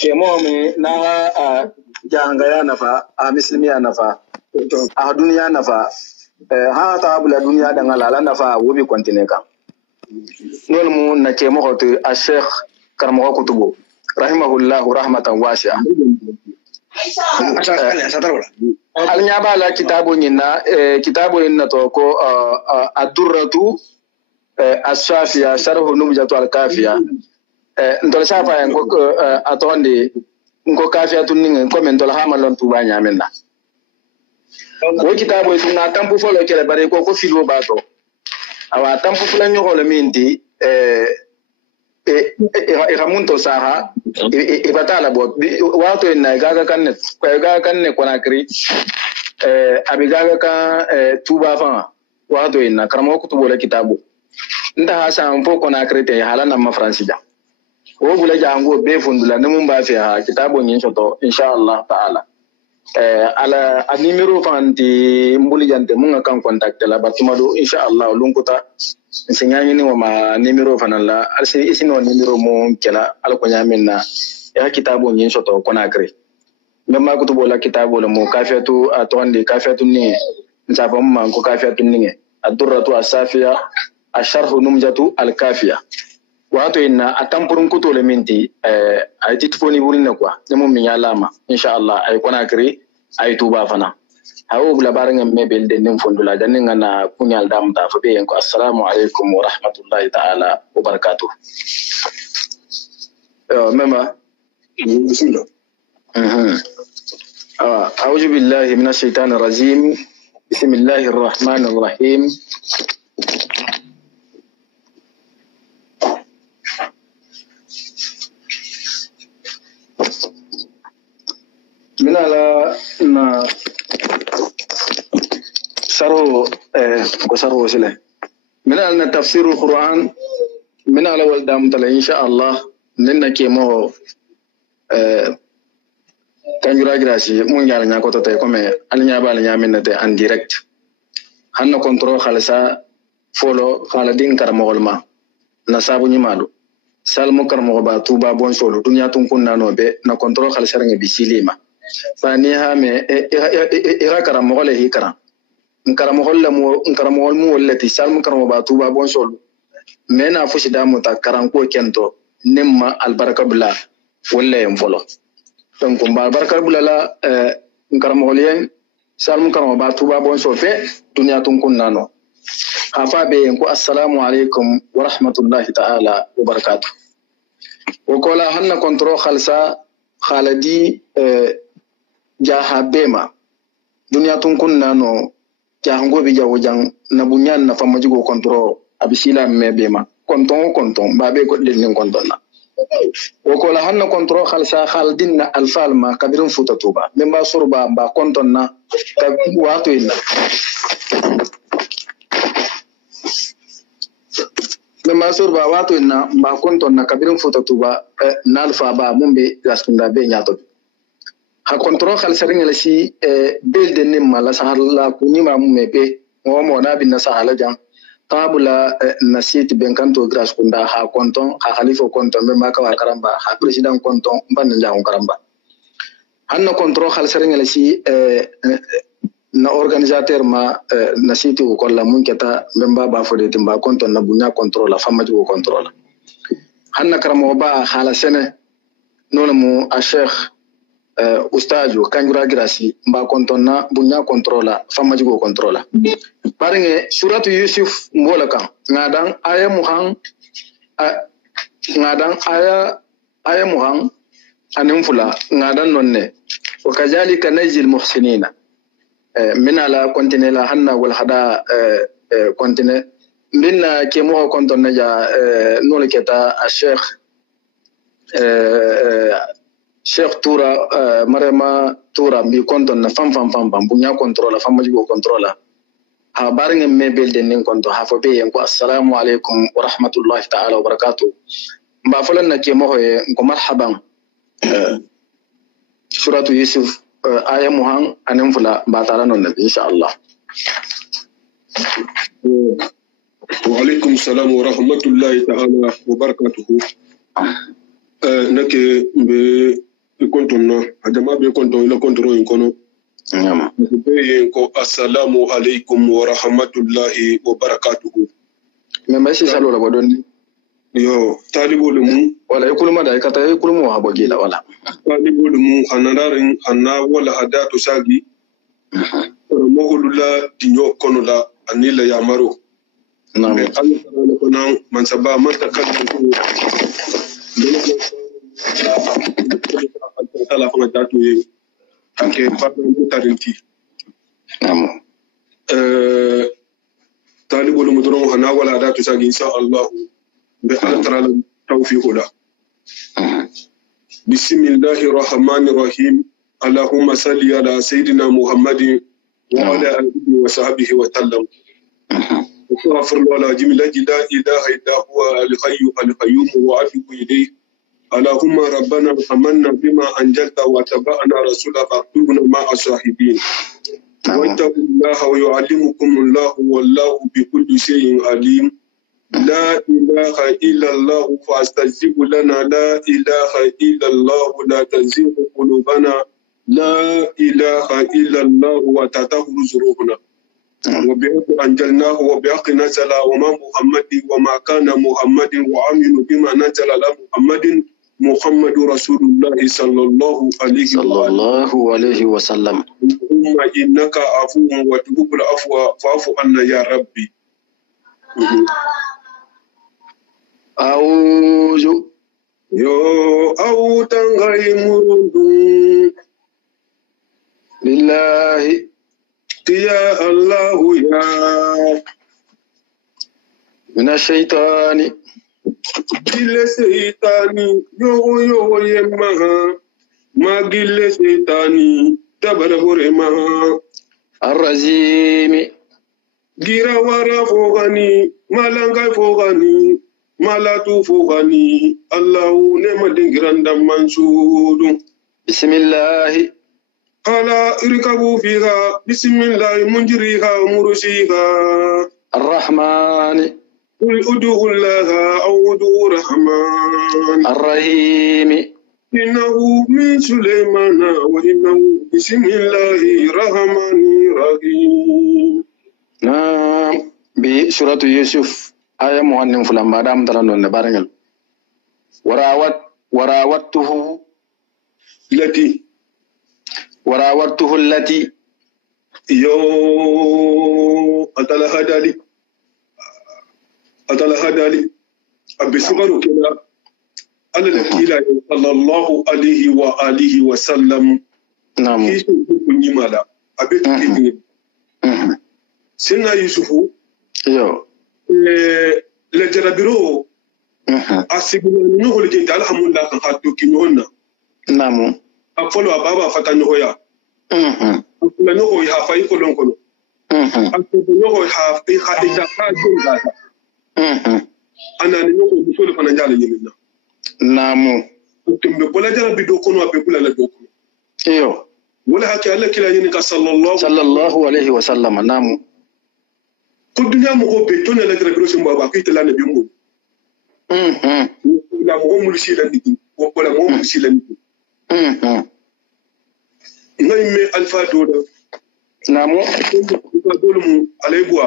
kemo mi na janga ya nafa a muslimi ya nafa a duniya nafa ha ta bula duniya da ngala nafa wobi kontine kan nol mu na kemo hoto a sheikh karamo kutubo rahimahullah rahmatan wasi'a al nyaba la kitabu nyina to ko ad-durratu as-safiya sharhu nubjatu al-kafiya ndol safa en ko atonde ngo kafiya tunni ko men dol hamalon tuba nyamenna ko kitabu tunna tampu folo kele bare ko filo bato awa tampu fulan nyoko le minti ramunto saha batala bot wato en gaga kanne konakri abigaga ka tuba fa wato en karamo kutubo le kitabu nda hasa mpo konakri te halana ma fransija o bula jango be fundula namun ba fi ha kitabu nyin soto inshallah ta'ala ala a numero fanti mbuli jante mun kan contact la batumado inshallah lunkuta sinyani ni ma numero fanalla alsi isino numero mo kala al ko nyaminna ya kitabu nyin soto konakri memma kutubo la kitabu la mo kafiyatu atonde kafiyatu ni nsafa mo ko kafiyatu ni ad-durratu as-safiya asharhu numjatu al-kafiya wato inna atampurun kuto le minti ay titfoni burina kwa nemo mi yalama inshallah ay konakri ay tuba fana hawo bula baranga mebel de nim fondula danin ngana kunyal dam ta fabe en ko assalamu alaikum wa rahmatullahi ta'ala wa barakatuh mema bismillah a'udhu billahi minash shaitanir rajim bismillahir rahmanir rahim من على شرح وسله من على تفسير القرآن من على والدام تلا إن شاء الله نحن كيمو كان يراجعسي من يارا نيا كوتا تيكومي ألنيا بالنيا من نتي أن ديركت هن كنترول خالصا فولو خالدين كرمولما نسابو نيمالو سالمو كرمو باتوبا بونسولو دنيا تنكون نوبي نا كنترول خالصا رنجي بيسيليما فانيها مي إيرا كرمو ولا هي كرام كرمو مو التي سالمو كرمو باتوبا بونسولو منا فوشي دامو تا كرانكو كنتو نما البركة بلا ولا ينفولو donc mba barkar bulala nkaramo lien salmu karamo ba tuba bon so fe dunya tun kunnano hafa be ko assalamu alaikum wa rahmatullahi ta'ala wa barakatuh o kola hanna kontro khalsa khaladi jaha bema dunya tun kunnano jahango bi jawjan na bunyan na famajigo kontro abisila me bema konton babe ko den konton na وكل هن كنترول خالصا خالدين الفالما كبيرون فوتوبا مما صربا با كونتنا واتوينا مما صربا واتوينا با كونتنا كبيرون فوتوبا نالفا با مومبي غاسكندا بي نياتو ها كنترول خالصا رينلسي بيل دنيم مالا سهلا كوني ما مومبي مو na bin sahala jang tabula nasit benkanto gras kunda ha konton ha khalifo konton be maka wa karamba ha president konton ban njango karamba hanno control khalsare ngala si na organisateur ma nasiti ko la mun keta memba ba fode timba konton na bunya control la famaji ko control hanna karamo ba hala sene nono mu a sheikh ustajo kanjura grasi mba konton na bunya controla famaji ko controla paringe suratu yusuf mbola kan ngadan aya muhan anin fula ngadan nonne wa kazalika najil muhsinina min ala kontine la hanna wal hada kontine minna ke mo konton naja nole keta a sheikh tura marema tura mi konton na fam bunya controla famaji ko controla ha baringe mebelde nin konto ha fo be ko assalamu alaikum wa rahmatullahi ta'ala wa barakatuh mba falan na ke mo hoye ko marhaban suratu yusuf aya muhan anan fula ba tara non nabi insha Allah wa alaikum salam wa rahmatullahi ta'ala wa barakatuh nake be kontonna adama be konton ila kontro in kono be ko assalamu alaikum wa rahmatullahi wa barakatuhu me mai si salo la bodon yo talibul mu wala ikulma da ikata ikulmu wa bogila wala talibul mu hananarin anna wala hadatu sagi mohulula dinyo kono la anila yamaro naam Allah kono man saba man takaddu ala fanga datu ye anke pardon tarinti naam talibul mudron hana wala datu sagi insha Allah bi ala tawfiq la bismillahir rahmanir rahim allahumma salli ala sayidina muhammadin wa ala alihi wa sahbihi wa sallam وغفر له على جميع لا اله الا هو الحي القيوم واتوب اليه اللهم ربنا آمنا بما أنزلت واتبعنا رسولك فاكتبنا مع الشاهدين واتقوا الله ويعلمكم الله والله بكل شيء عليم لا إله إلا الله فاستجب لنا لا إله إلا الله لا تزيغ قلوبنا لا إله إلا الله وتطهر ذنوبنا وبحق أنزلناه وبحق نزل وما محمد وما كان محمد وآمن بما نزل على محمد رسول الله صلى الله عليه وسلم ثم إنك عفو وتحب العفو فاعف عنا يا ربي أعوذ يو أو تنغي مرندو بالله يا الله يا من الشيطان gile seitani yo yemaha ma gile seitani tabara bore maha الرجيم gira wara fogani malanga fogani malatu fogani Allahu ne madingiranda mansudu بسم الله ala irkabu fiha bismillah munjiriha mursiha الرحمن قل ادعوا الله او ادعوا الرحمن الرحيم إنه من سليمان وإنه بسم الله الرحمن الرحيم نعم بسورة يوسف آية مهنم فلان بادام تلانون نبارنجل وراودته التي يو أتلا هدالي أبي سكرو كلا على الكيلا صلى الله عليه وآله وسلم نعم كيسو كني مالا أبي تكيني سنة يوسفو يو لجربيرو أسيبنا نهو لجنت الحمد لله كان حدو كنيونا نعم أفولو أبابا فتانو يا أفولو نهو يحافظ كلون كلون أفولو نهو يحافظ إذا كاجون غادا أنا نهو بسولة فنجال يمنا نعم tumbe bola jara bido kono abe bula la do kono iyo wala haki alla kila yini ka sallallahu alaihi wasallam namu ko dunya mo ko be tonne la jara bido simba ba ko itala nabi mo la mo mo sila ndi ko bola mo mo sila ndi ngai me alfa do namu do mu alaybua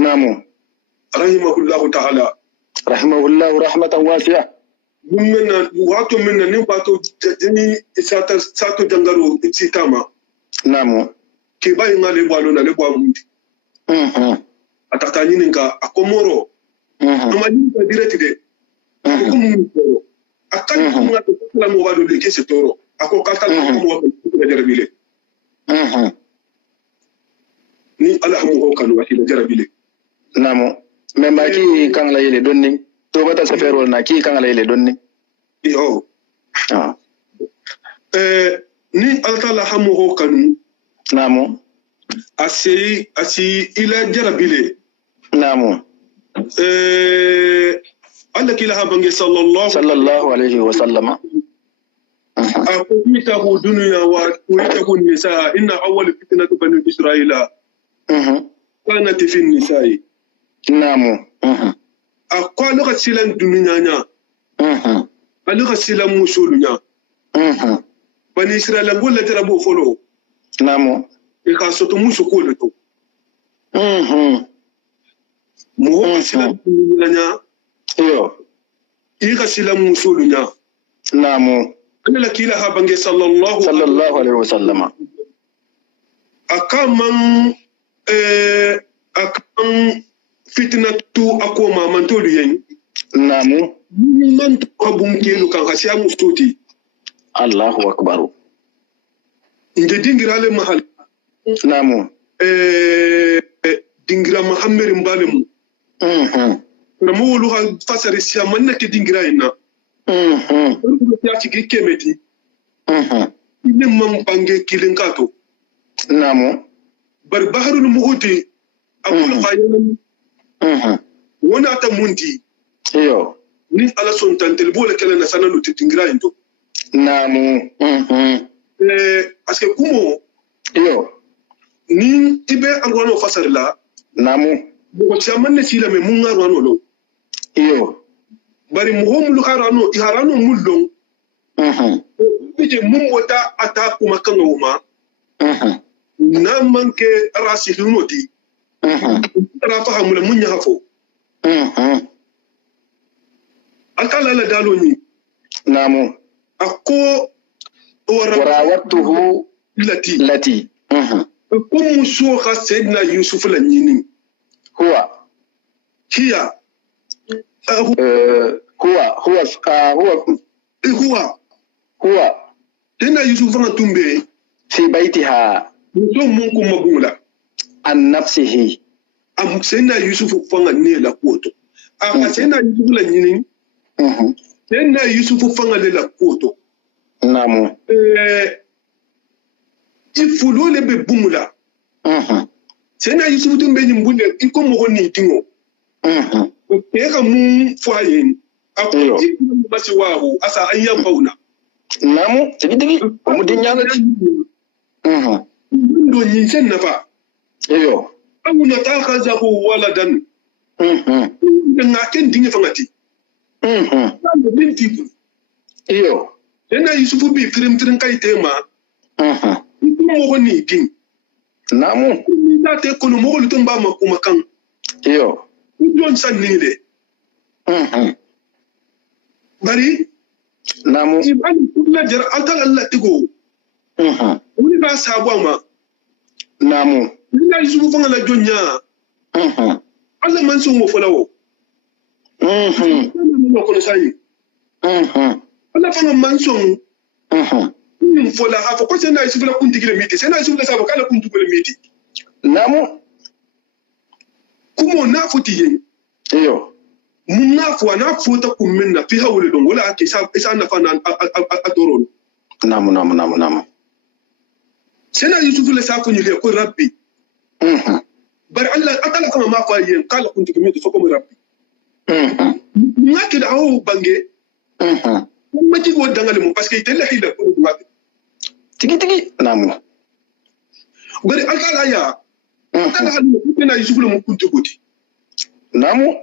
namu rahimahullahu ta'ala rahimahullahu rahmatan wasi'a mumena wato minna nin bato jini sato jangaro ititama namu ke bayi ngale bwalo na lebwa mundi atakani ninka akomoro amani ka direct de ko mu toro akkan ko ngata kala mo wado de kese toro ako kata ko mo ko jarabile ni alhamu ho kanu wakila jarabile namu memba ki kan la yele donni to bata saferol na ki kan la yele donni yo ni altala hamu ho kanu namu asi ila jarabile namu Allah kila habange sallallahu alaihi wasallam أقومته دنيا وقويته النساء إن أول فتنة بني إسرائيل كانت في النساء نعم أقول لك سيلان دنيا ali khasila musulunya bani israila ngolla terabo folo namo e ka soto musu ko le to mo khasila musulunya iyo i khasila musulunya namo ana la kila ha bange sallallahu alaihi wasallam akaman fitna tu akoma mantolu yen namo man to kabum kelu kan khasiya mustuti Allahu akbar nge dingirale mahal namo dingira Muhammad mbalemu ramo wolu ha fasari siya manna ke dingira ina ya ci kemeti ne man bange kilin kato namo bar baharul muhuti akul qayan wana ta mundi iyo ni ala son tantel bola kala na sananu dingira indo namo parce que kumo iyo ni ibe arwano fasari la namo ko chamanne sila me mun arwano lo iyo bari muhomulu harano mullon ije mun wata ata kuma kan uma na manke rasilunoti ra fahamula mun ya hafo akala la daloni namo akko warawatuhu lati ko muso ka sayyidina yusuf la nyini huwa hiya هو هنا يوسف فان تومبي في بيتها muso mun kuma bula عن نفسه am sena yusuf fanga ne la koto aka sena yusuf la nyini sena yusuf fanga le la koto namo ifulo le be bumula sena yusuf tumbe ni mbule iko mo ni tingo ka mun fayin akwai basi wahu asa ayyan fauna namo tigi mu dinyana ndo nyi sen nafa iyo amuna ta khazahu waladan nga ken dinga fangati ndo binti iyo ena yusufu bi trim kai tema mo ni din namo da te kono mo lu tumba makuma kan iyo don sanile bari namo ibani kula jar atal Allah tigo wani ba sabuwa ma namo ina yusufu fanga la jonya Allah man so mo folawo no kono sai Allah fanga man so fola hafa ko sena yusufu la kunti gile miti sena yusufu la sabu kala kunti gile miti namo kumo na futi yin iyo mun na futa kummin na fi hawle don wala ake isa na fana a doron namo sena yusufu la safu ni ko rabbi bar Allah atala kama ma fa yin kala kunti gile miti foko rabbi ngaki da hawo bange ma ci go dangal mu parce que tele hida ko du ngaki tigi namo bari alkala ya atala hadu sena yusufu la mu kunti goti namo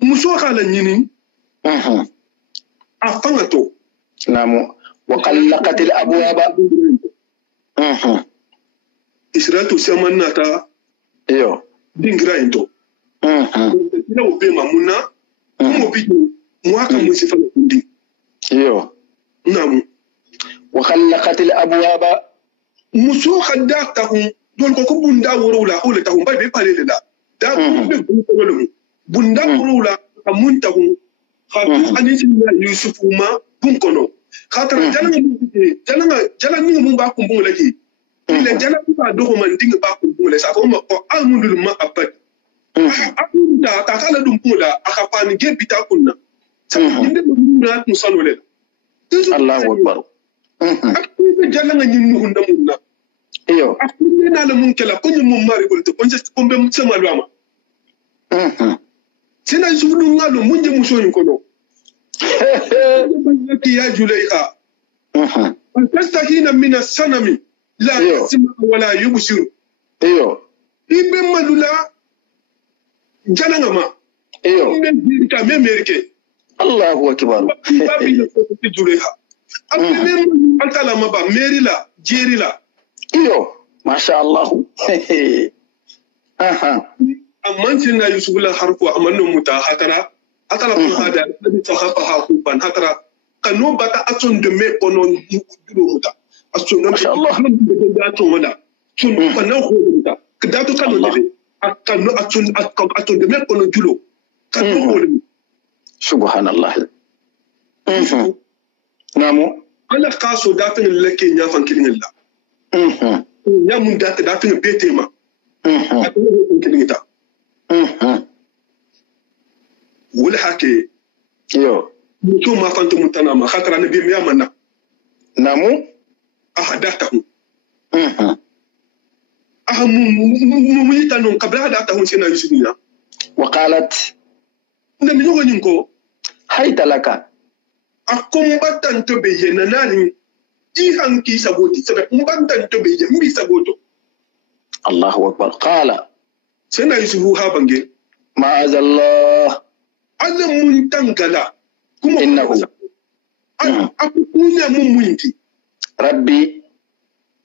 muso kala nyini afanga to namo wa qallaqat al abwaba Israel to samanna ta iyo dingira into ina obe mamuna mo bi mwaka musifa kundi iyo namo wa qallaqat al abwaba muso khadda ta hun dol ko bunda worula ole ta hun bai be pale la da ko bunda worula amunta hun khatu anisi yusufu ma bun kono khatra jalanga mun ba kun bun laki ile jalanga ba do man dinga ba kun bun le sa ko ma ko almundul ma abad akunda ta kala dum pula aka pan ge bita kunna inde mun na tun salole Allahu akbar akunda jalanga nyin hunda munna iyo akunda na la mun kala ko mun mari golte ko ko be sama lwama sena yusufu ngalo munje muso yin kono يا جليها تستحين من السنم لا يسمع ولا يبصر ايوه ibe madula jalanga ma iyo ibe ka memerike Allahu akbar babi la ko ti juleha altala maba merila jerila iyo masha Allah aha amman tinna yusuf la harfu amanno muta hatara atala ko hada ta hafa ha ku ban hatara kanu bata atun de me kono julo muta atun masha Allah da to wala tun kanu ko muta kadato kanu de akanu atun de me kono julo kanu ko subhanallah namu ala kaso datin lake nya fankirin Allah ya mun datin betema atun fankirin ta wala hake yo mutum ma fanta mutana ma khatara nabi ya manna namu ahadatahu mu yitanu kabla hadatahu sina yusufina وقالت nda mi yogo nyinko hayta laka akombatan to be yenanani hanki saboti sabe mbatan to be mbi saboto Allahu akbar qala sina yusufu ha bange ma'azallah alla mun tangala kuma innahu akunya mun munti rabbi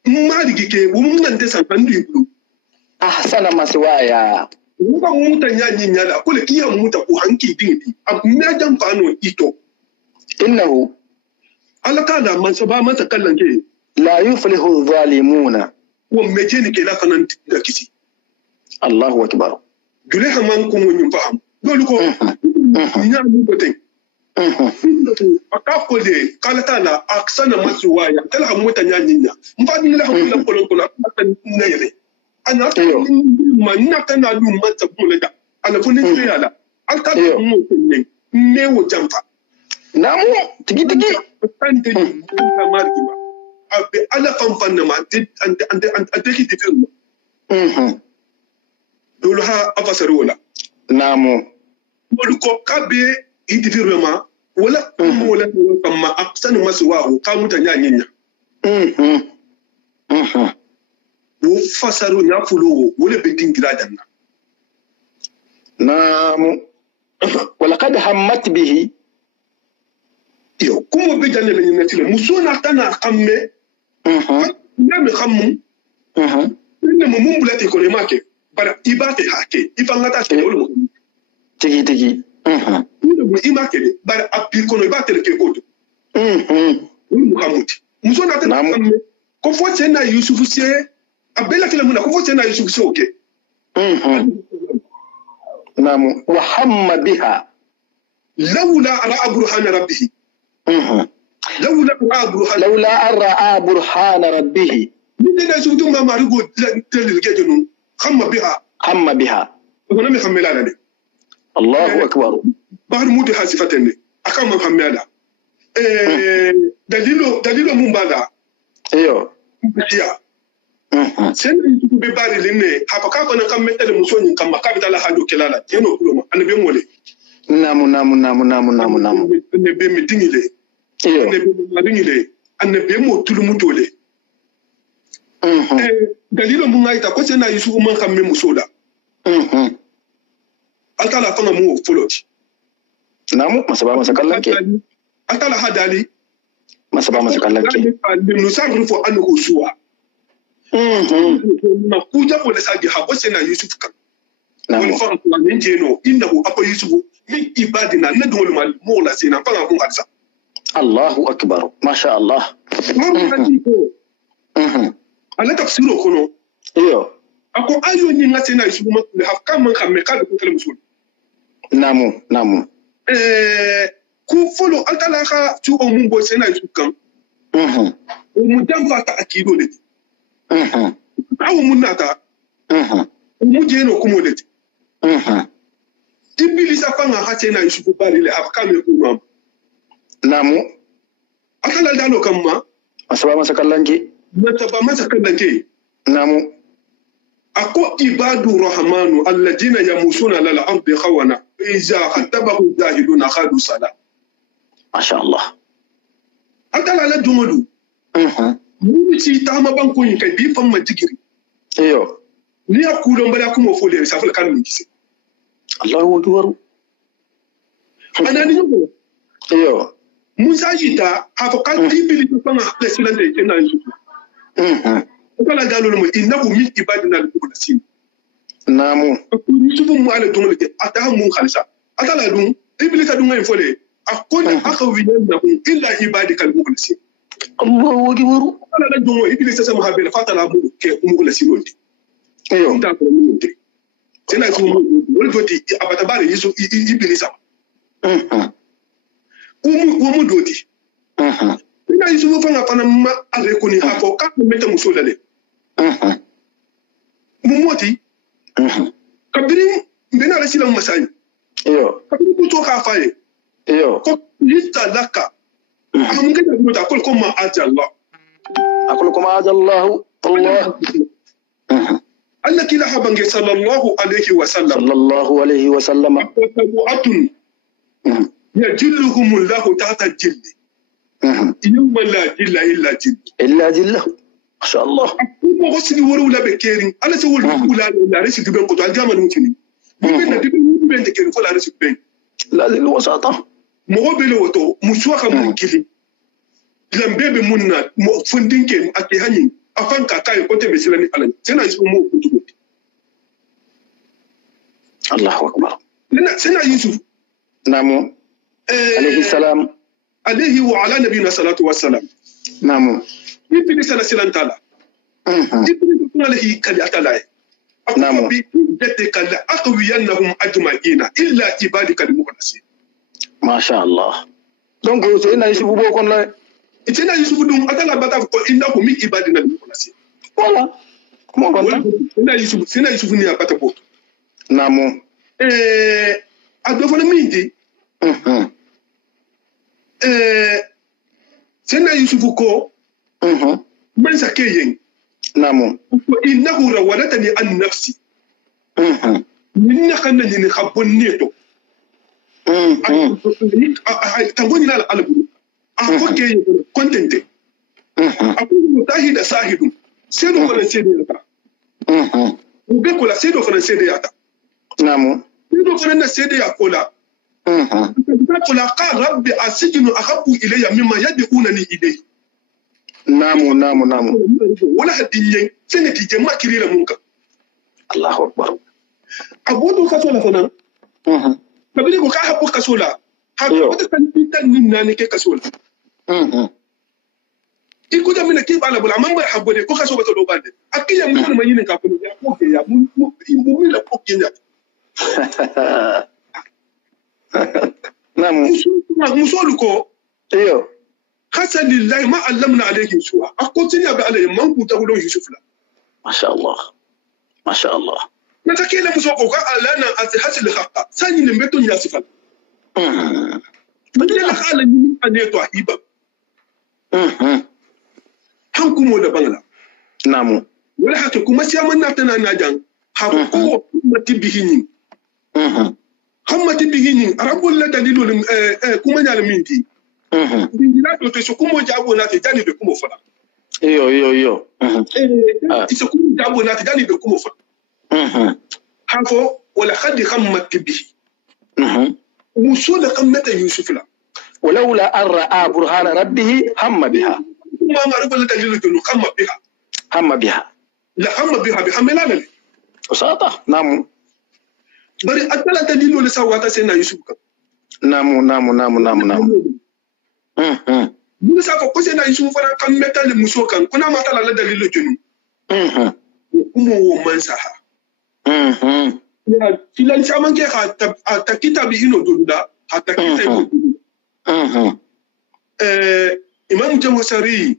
maligi ke mun nan de sanfandu iblu ahsana maswaya muka muta nyanyi nyala kule kiya muta ku hanki dingi abna jan fano ito innahu alakala man saba mata kallan ke la yuflihu adh-dhalimuna wa mejeni ke la kanan da kisi Allahu akbar dule haman ko mun faham dole ko nya mu ko ten akako de kala tala aksana masuwaya tala muta nyanyi nya mbadi la hakula kolon kolon nayele ana manna kana lu mata kumuleta ana funi tsiyala an ka mu kunne me wo jamfa namu tigi tante ta marki ba abe ala fanfanna ma ante ki tifirmo dole ha afasari wala namu dole ko kabe itifirmo ma wala wala kama aksan maswahu ka mutanya nyinya fasaru nya fulo wala be dingira danna namu walaqad hammat bihi yo kumo be janne be nyati musona tana kamme ya me khammu ne mo mumbulati ko le make bara ibate hake ifangata ke wala tigi ne mo imake bara api ko no ibate ke koto muhammad musona tana kamme ko fo tena yusuf sie abela kila muna kufo tena yusuf soke namu wa hamma biha laula ra'a burhana rabbih laula ra'a burhana rabbih nidena yusuf tuma marigo telil gejenu hamma biha ona mi hamela la de Allahu akbar bahar mudi hasifatene akama hamela dalilo mumbala iyo ya sen tu be bari linne hapa ka kona kam metale musoni kam makabita la hado kelala yeno kuloma anabe ngole namu ne be mi dingile ne be ma dingile anabe mo tulumu tole dalilo mu ngaita ko sena yusufu man kam me musoda altala fanga mu foloti namu masaba masakallanke altala hadali masaba masakallanke nusarrifu anhu suwa na kuja wala sagi ha wase na yusuf kan wala fa ko ne jeno innahu apa yusuf min ibadina na dole mal mola sina fa ko hadsa Allahu akbar masha Allah ala tafsiro kono iyo ako ayo ni ngate na yusuf ma ha kam man xam me ka ko kala musul namu ku folo altala ka tu o mun bo sena yusuf kan o mu dan fa ta akido de awo munata umuje no kumoleti tibili safanga hatena yusufu bari le akame kumam namu akala dalo kamma masaba masakallanke namu ako ibadu rahmanu alladina yamusuna lal ardi khawana iza khatabahu jahiduna khadu sala masha Allah akala la dumodu mun ci tama banko yin kai bi fan majigiri iyo ni akulo mbala kuma fole sa fal kan miki Allahu akbar anani yugo iyo musa yita avocat ibili ko nga president de na yusufu kala galo mo innahu min ibadina al-mukhlasin namu yusufu mu ala dungal ke ata mun khalsa ata la dun ibili ka dungal fole akona akawiyan na illa ibadikal mukhlasin Allahu akbar ala la dungo ibili sa sama habela fatala mu ke mukhlasin wonde iyo ta ko mu wonde sena ko wol doti abata bare yusu ibili sa umu doti ina yusu fanga fana ma ale ko ni hafo ka meta muso dale mu moti kabiri mbena la sila masani iyo kabiri ko to ka faye iyo ko lista laka amunga da muta kol ko ma ajalla aqul kama ajallahu Allah Allah kila habange sallallahu alaihi wa sallam tabu'atun yajilluhum Allah ta'ata jill yawma la jilla illa jillah ma sha Allah ko gosini woro la be kerin ala se wolu kula la resi diben ko to aljama mutini diben diben de kerin ko la resi ben la lil wasata mo bele woto muswa ka mun kili lambebe munna mo fundinke ake hanyi afanka kai ko te mesilani ala sena isu mo kutugo Allahu akbar sena yusuf namu alayhi salam alayhi wa ala nabiyina salatu wassalam namu ibni sallallahu ta'ala ibni alayhi kali atalai namu bi jette kala aqwiyannahum ajma'ina illa ibadikal mukhlasin ma sha Allah donc c'est na yusuf bo kon la c'est na yusuf dum atala bata ko innahu min ibadina al-mukhlasin voilà mo kon c'est na yusuf ni abata bo namu adofana mindi c'est na yusuf ko man sakeyen namu innahu rawadatani an nafsi minna kanna ni khabon neto tangoni na alabu afoke kontente afu mutahida sahidu sedo wala sedo yata ube kola sedo fana sedo yata namu sedo fana sedo yakola kola qal rabbi asjinu ahabbu ilayya mimma yad'unani ilayhi namu wala hadinye senati jama kirira munka Allahu akbar abudu kasola fana kabiri ko ka habbu kasola habbu tan nani ke kasola iko da mina ke bala bula man bar habbu de ko kaso bata do bande akiya mun man yin ka ko ya ko ke ya mun mi la ko ke ya namu musolu ko iyo hasan lillahi ma allamna alayhi su'a akotini abi alayhi man ku ta gudon yusuf la ma sha Allah mata ke la musoko ka alana hasil haqa sani ne beton ya sifal badala khala ni aneto ahiba hankumo da bangla namu wala haka kuma sai man na tana na jan ha ko mati bihini hammati bihini arabul la dalilul kuma nyal minti dingila to so kuma jabo na te jani be kuma fada iyo isa kuma jabo na te jani be kuma fada hafo wala khadi hammati bihi musul qammata yusuf la ولولا أن رأى برهان ربه هم بها ما ربنا دليل انه هم بها لا هم بها بحملنا وساطة نعم بري أتلا دليل ولا سواتا سينا يوسف نعم من سافو كوسينا يوسف فانا كان متال مسوكان كنا ما تلا دليل جنو ومو منسها يا فيلان شامان كي حتى كتاب ينو دودا حتى كتاب إمام جمهوري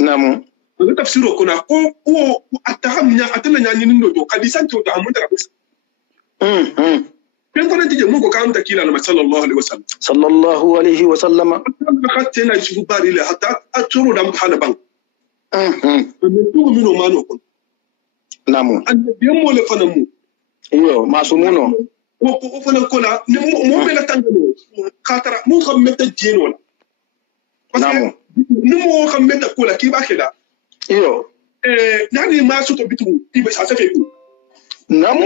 نعم هذا تفسيره كنا هو أتهم أتلا يعني نندو كديسان تو تهمون ترابس كان كنا تيجي مو كان تكيل على صلى الله عليه وسلم حتى لا يشوفوا باري له حتى أتشرو دم حنا بان منو ما نكون نعم أن بيوم ولا فنمو إيوه معصومونه وفنا كنا مو بلا تانجلو كاترا مو خمسة جين ولا نعم نمو خمسة كولا كيف كده إيوه يعني ما سوتو بيتو يبغى أسافيكو نعم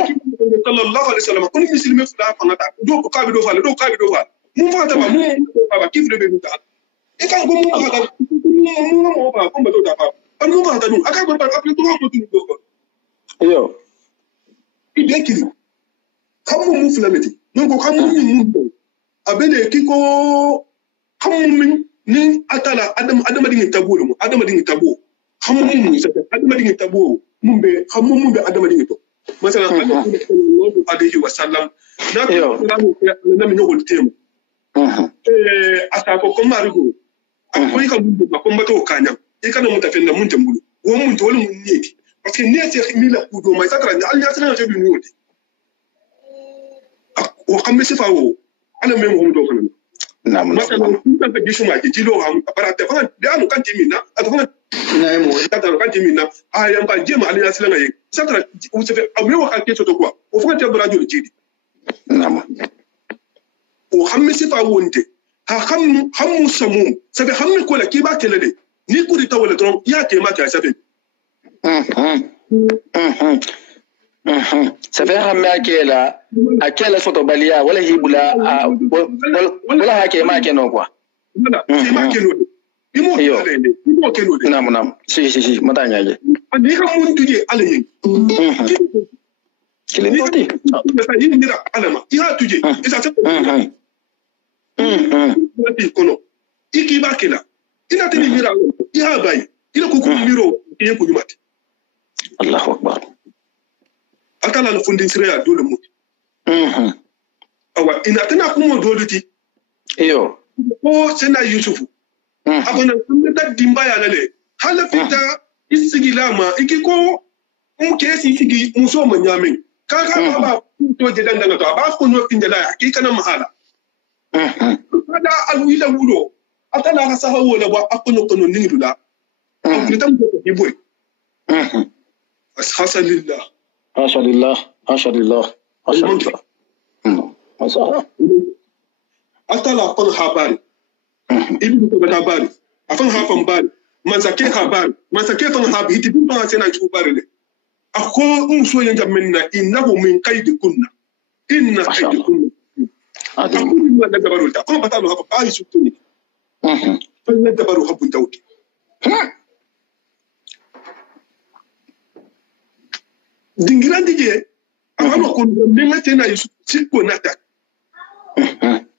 صلى الله عليه وسلم كل مسلم فلا فناتا دو كابي دو فلا mun fata ba mun ba kifre be ta e kan ko mun fata mun ba ko ba to da ba an mun fata dun aka ba apre to ko tun ko yo ide kiri kan mun flameti non ko kan mun abene kiko kan mun ni atala adama dingi tabo mu adama dingi tabo kan mun sai adama dingi tabo mun be kan mun be adama dingi to مثلا الله sallallahu alaihi wasallam na ko na mi nyogol temu asa ko marigo akwai ka mun ba kon bato kanya e kana mun tafin da mun tambulu wo mun to mun neti parce que neti mila ku do mai sakara ni alnya sana to bi noti wa kambe sifa wo ana me mo do kana na مثلا كنت بجيشو ما جيلو هم برات فان لانه كان تيمينا اتفهم نايم كان تيمينا يام كان جيم على الناس لا يك سكر وسف او مي وقت كيتو تو كوا وفكان تبراجو جيدي نعم وهم سيفا وونتي هم سموم سبي هم كولا كي با تلدي ني كوري تاولا ترون يا كي ما تا سبي سفير هم akela soto balia wala hibula wala hake ma keno kwa wala si ma keno imo keno de nam si matanya je ani ka mun tuje ala yin kile poti sa yin mira alama ya tuje isa ta kono iki bakela ina tani mira ya bai ina ku miro yin ku jumati Allahu akbar akala la fundin sira dole mu awa ina tana kuma doluti iyo ko sena yusufu abana kun da dimba ya lale hala fita isigilama ikiko kesi sigi muso manyamin kaka baba to je danga to ba ko no finda la hakika na mahala ada alwila wulo atala ka sahawo la ba akono kono ningidula ni tam ko diboy hashalillah atala kon habari ibi ko bata habari afan hafan bari manzake habari manzake fan habi hiti bin ba sena ju bari le ako so yanga minna innahu min kaydikunna inna kaydikunna ako min wala dabaru ta ko bata no hafa bari sutuni falla dabaru habun tawti dingirandi je ama ko ndema tena yusuko nata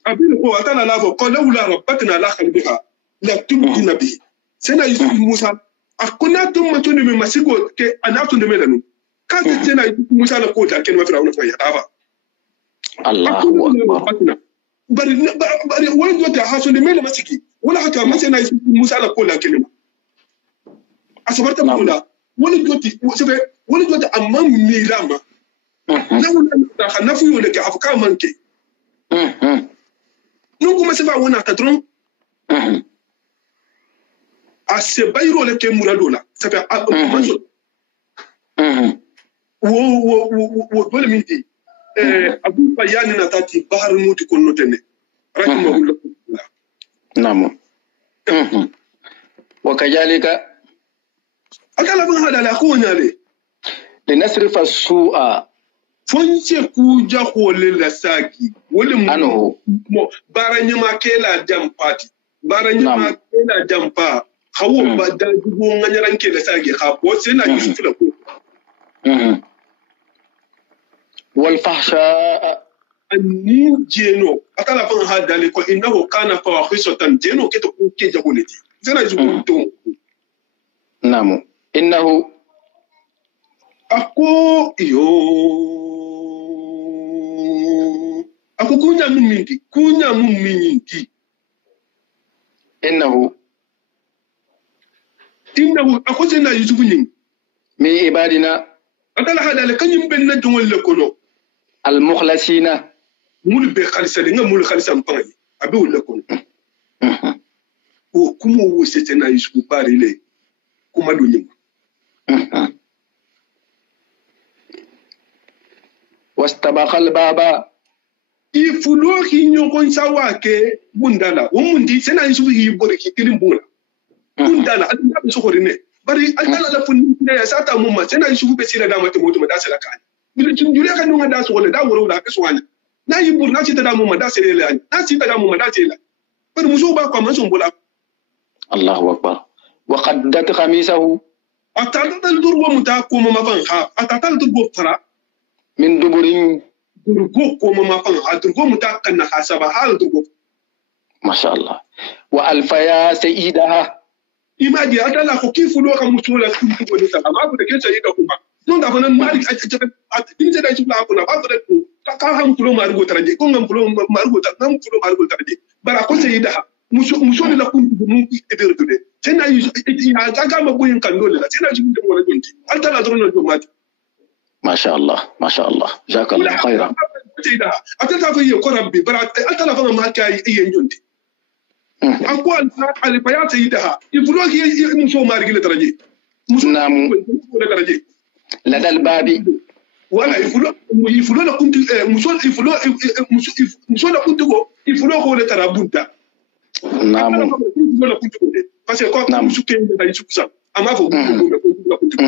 abin ko atala lavo ko lawla rabbatna la khalbiha la tumdina bi sena yusuf musa akuna tum matuni me masigo ke anatu de melanu ka sena yusuf musa la ko da ken ma firawna fa ya daba Allahu akbar bari wani jota haso de mele masiki wala haka ma sena yusuf musa la ko da ken ma asabarta kula wani jota amma milama nafu yole ke afka manke nungu masifa wona katron ase bayro le ke muradola safa manso wo dole minti abu bayani na tati bahar muti konno tenne rahimahullah naam wakadhalika akala bin hada la ko nyale linasrifa as-su'a fonse kuja hole la saki wole mo baranyama kela jampati baranyama kela jampa hawo badda dugo nganyaran kela saki ha ko sena yusuf la ko wal fahsha anni jeno atala fan hadale ko innahu kana fawahisatan jeno keto ko ke jagoleti sena yusuf to naam innahu ako yo ako kunya mumingi innahu ako sena yusufu nyin mi ibadina atala hadale kanyim benna dongol le kono al mukhlasina mul be khalisa de ngamul khalisa mpani abe wala kono o kumo wo setena yusufu parile kuma do nyim wastabaqa al-baba ifulohi nyokon sawake bundala umundi sena yusufu yibore kikirin bula bundala adina be sokorine bari adala la fun ne sata mumma sena yusufu be sira da mata moto da sala kan bil tun jure kan nunga da so wala da woro da kaso wani na yibur na ci tada mu mada sele la na ci tada mu mada tela par muso ba ko man son bola Allahu akbar wa qaddat khamisahu atatal durgo muta ko ma fan ha atatal durgo fara min duburin durgo ko ma fan ha durgo muta kan na hasaba hal durgo masha Allah wa alfaya sayyidaha imaji atala ko kifu do kam mutola kuntu ko ta amma ko da ke sayyida kuma non da fanan malik a din da shi la ko na ba da ko ka ham kulo marugo taraje ko ngam kulo marugo taraje bara ko sayyida muso la kuntu mu idir tude tena yi ga ma boyin kan dole la tena shi mun wala donti altala drono do mati masha Allah jazakallahu khairan sayyida atata fa yi ko rabbi bara altala fa ma kai yen jonti an ko al bayat sayyida ifulo ki muso marigi le taraje muso namu le taraje la dal babi wala ifulo la kuntu muso la kuntu ko ifulo ko le tarabunta namu ifulo la kuntu ko parce que ko muso ke da yi sukusa amma fo ko la kuntu ko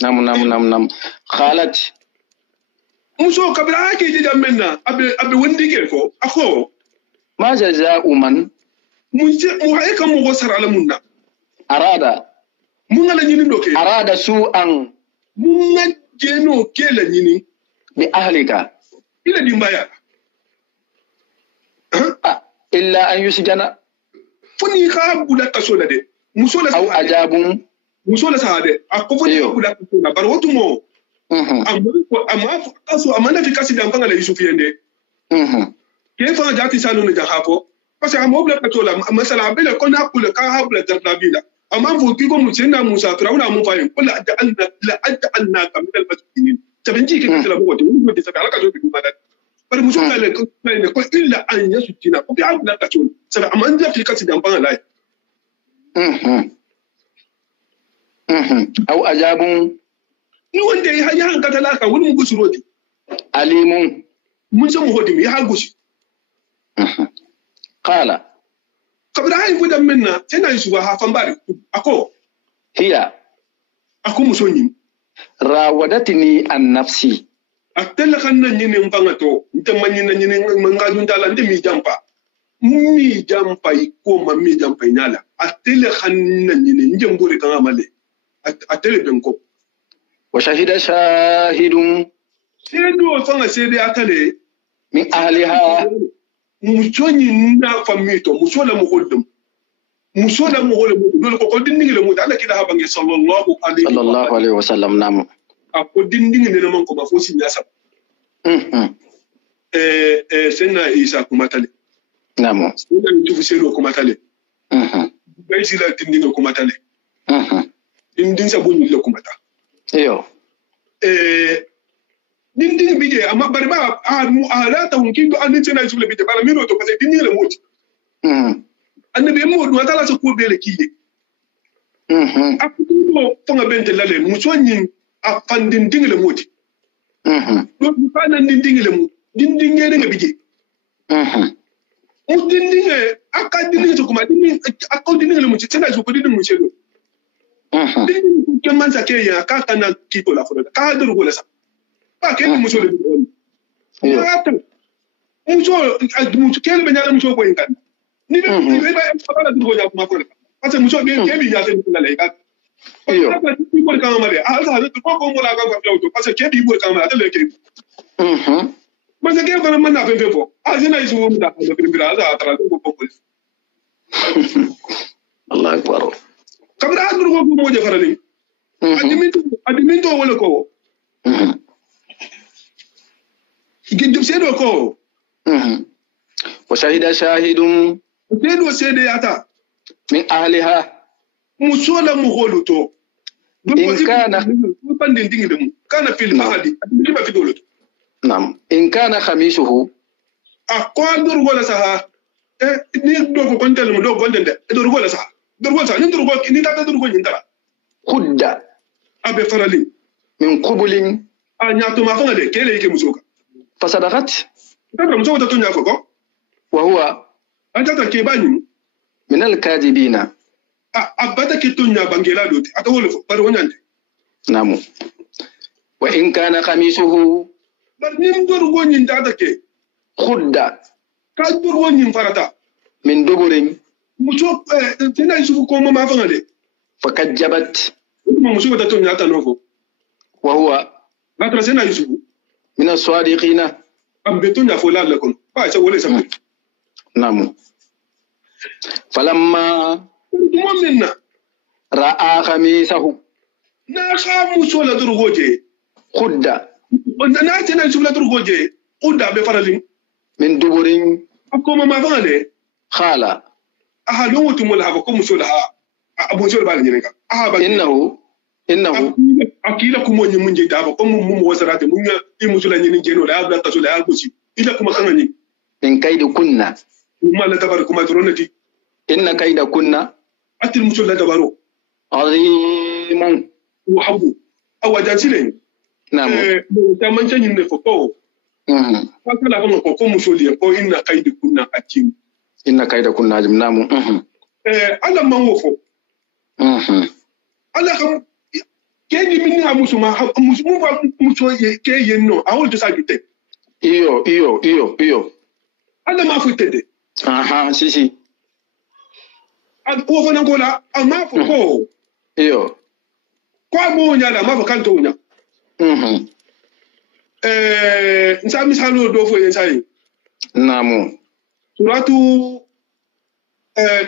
namu khalat muso kabra ke ji jammenna abe wondi ke ko ako ma jazaa'u man mu hay kam mo sara la munna arada mun la nyini doke arada su'an mun na jeno ke la nyini bi ahlika ila dimbaya illa an yusjana funi ka bula kaso la de muso la aw ajabun muso la sa de akko funi ka bula kaso la bar wotu mo amma kaso amana fi kasi dan fanga la yusufu yende ke fa jati sanu ne jahafo parce que amobla kaso la masala bele ko na kula ka habla darbila amma fu ki ko mu cinna musa firawna mun fayin kullu la ad'alna ka min al-masjidin tabinji ke kala bo mun ko ta alaka zo bi madan bar muso la le ko illa an yasjina ko bi abla kaso sai amma da fi kasi dan fanga lai aw ajabun ni wanda ya hanka talaka wani mu gusurodi alimun mun san mu hodi ya hagushi qala kabra hay fudan minna tana yi suwa hafan bari ako hiya ako musonyi rawadatni an nafsi atella kanna nyine mpangato ntamanyi na nyine mangajun tala ndimi jampa iko mami jampa nyala atella kanna nyine njembore kan amale atelle benko wa shahida shahidun sedo fanga sede atale min ahliha musonyi na famito musola muholdum dole ko dindingi le muta Allah kida habange sallallahu alaihi wasallam namu ko dindingi ne man ko ba fosi nyasa senna isa kuma tale namu senna tufu selo kuma tale bai sila dindingi kuma tale dindin sa bonni le kuma ta yo dindingi bije amma bari ba ala ta hunki do an tena su le bije bala mino to parce que dindingi le moti annabi mo do tala so ko bele kiye akudo fonga bente lale musonyi a pandin dingle moti do kana dingle mu dindinge ne bije mu dindinge aka dindinge to kuma dindinge aka dindinge mu tena so ko dindinge mu shedo dindinge ke man sa ke ya ka kana kito la foro ka dur gola sa ba ke mu so le do mu so ke be nyala mu so ko inkan ni be ba bala durgo ya kuma ko parce que muso be bi ya sen la ka iyo ni ko ka mare ala ha ko ko mo la ka ko parce que bi ko ka mare le ke parce que ko man na fe fo azina isu mu da ko bira ala tara ko ko Allah akbar kabra durgo ko mo je farali adimito wala ko gidum sedo ko wa shahida shahidun sedo sede ata min ahliha musola mu holuto in kana bandin dingi dum kana fil mahadi diba fi doloto nam in kana khamisuhu dur gola saha ni do ko kontel mu do gondende dur gola saha ni dur go ni ta dur go ni tara khudda abe farali min qubulin nyato ma fanga de kele yake musoka fasadaqat tabra musoka to nyako ko wa huwa anta ke bani min al-kadibina abada ke to nya bangela doti ata wolo bar wonyande namu وإن كان قميصه bar nim dor gonin dada ke خد ka dor gonin farata من دبر muso tena yusufu ko ma fanga de فكجبت muso da to nyata nofo وهو la tra sena yusufu من الصادقين am beto nya fo la kon ba sa wole sa نعم فلما mo minna رأى قميصه na kha muso la dor goje خد na tena yusufu la dor goje uda be faralin من دبر ko ma fanga de قال aha don wutu mul ha ko muso la abu so ba ne ka aha ba إنه akila kuma nyi mun je da ba ko mun wasarate mun ya i muso la nyi je no la abla ta so la albusi ila kuma kan ni إن كيد كنا kuma la tabar kuma dronati إن كيد كنا atil muso la tabaro عظيم wa habu awajan silen نعم ta man chanyin ne ko ko kala kan ko muso li ko inna kaidi kunna akim إن كيد كنا عظيم نعم ala man wo fo ala kam keji min ha muso ma muso mu ba muso ye ke ye no awol to sagite iyo ala ma fu tede aha si ad ko fana ko la ama fo ko iyo ko mo nya la ma fo kan to nya nsa misalo do fo yen sai namu suratu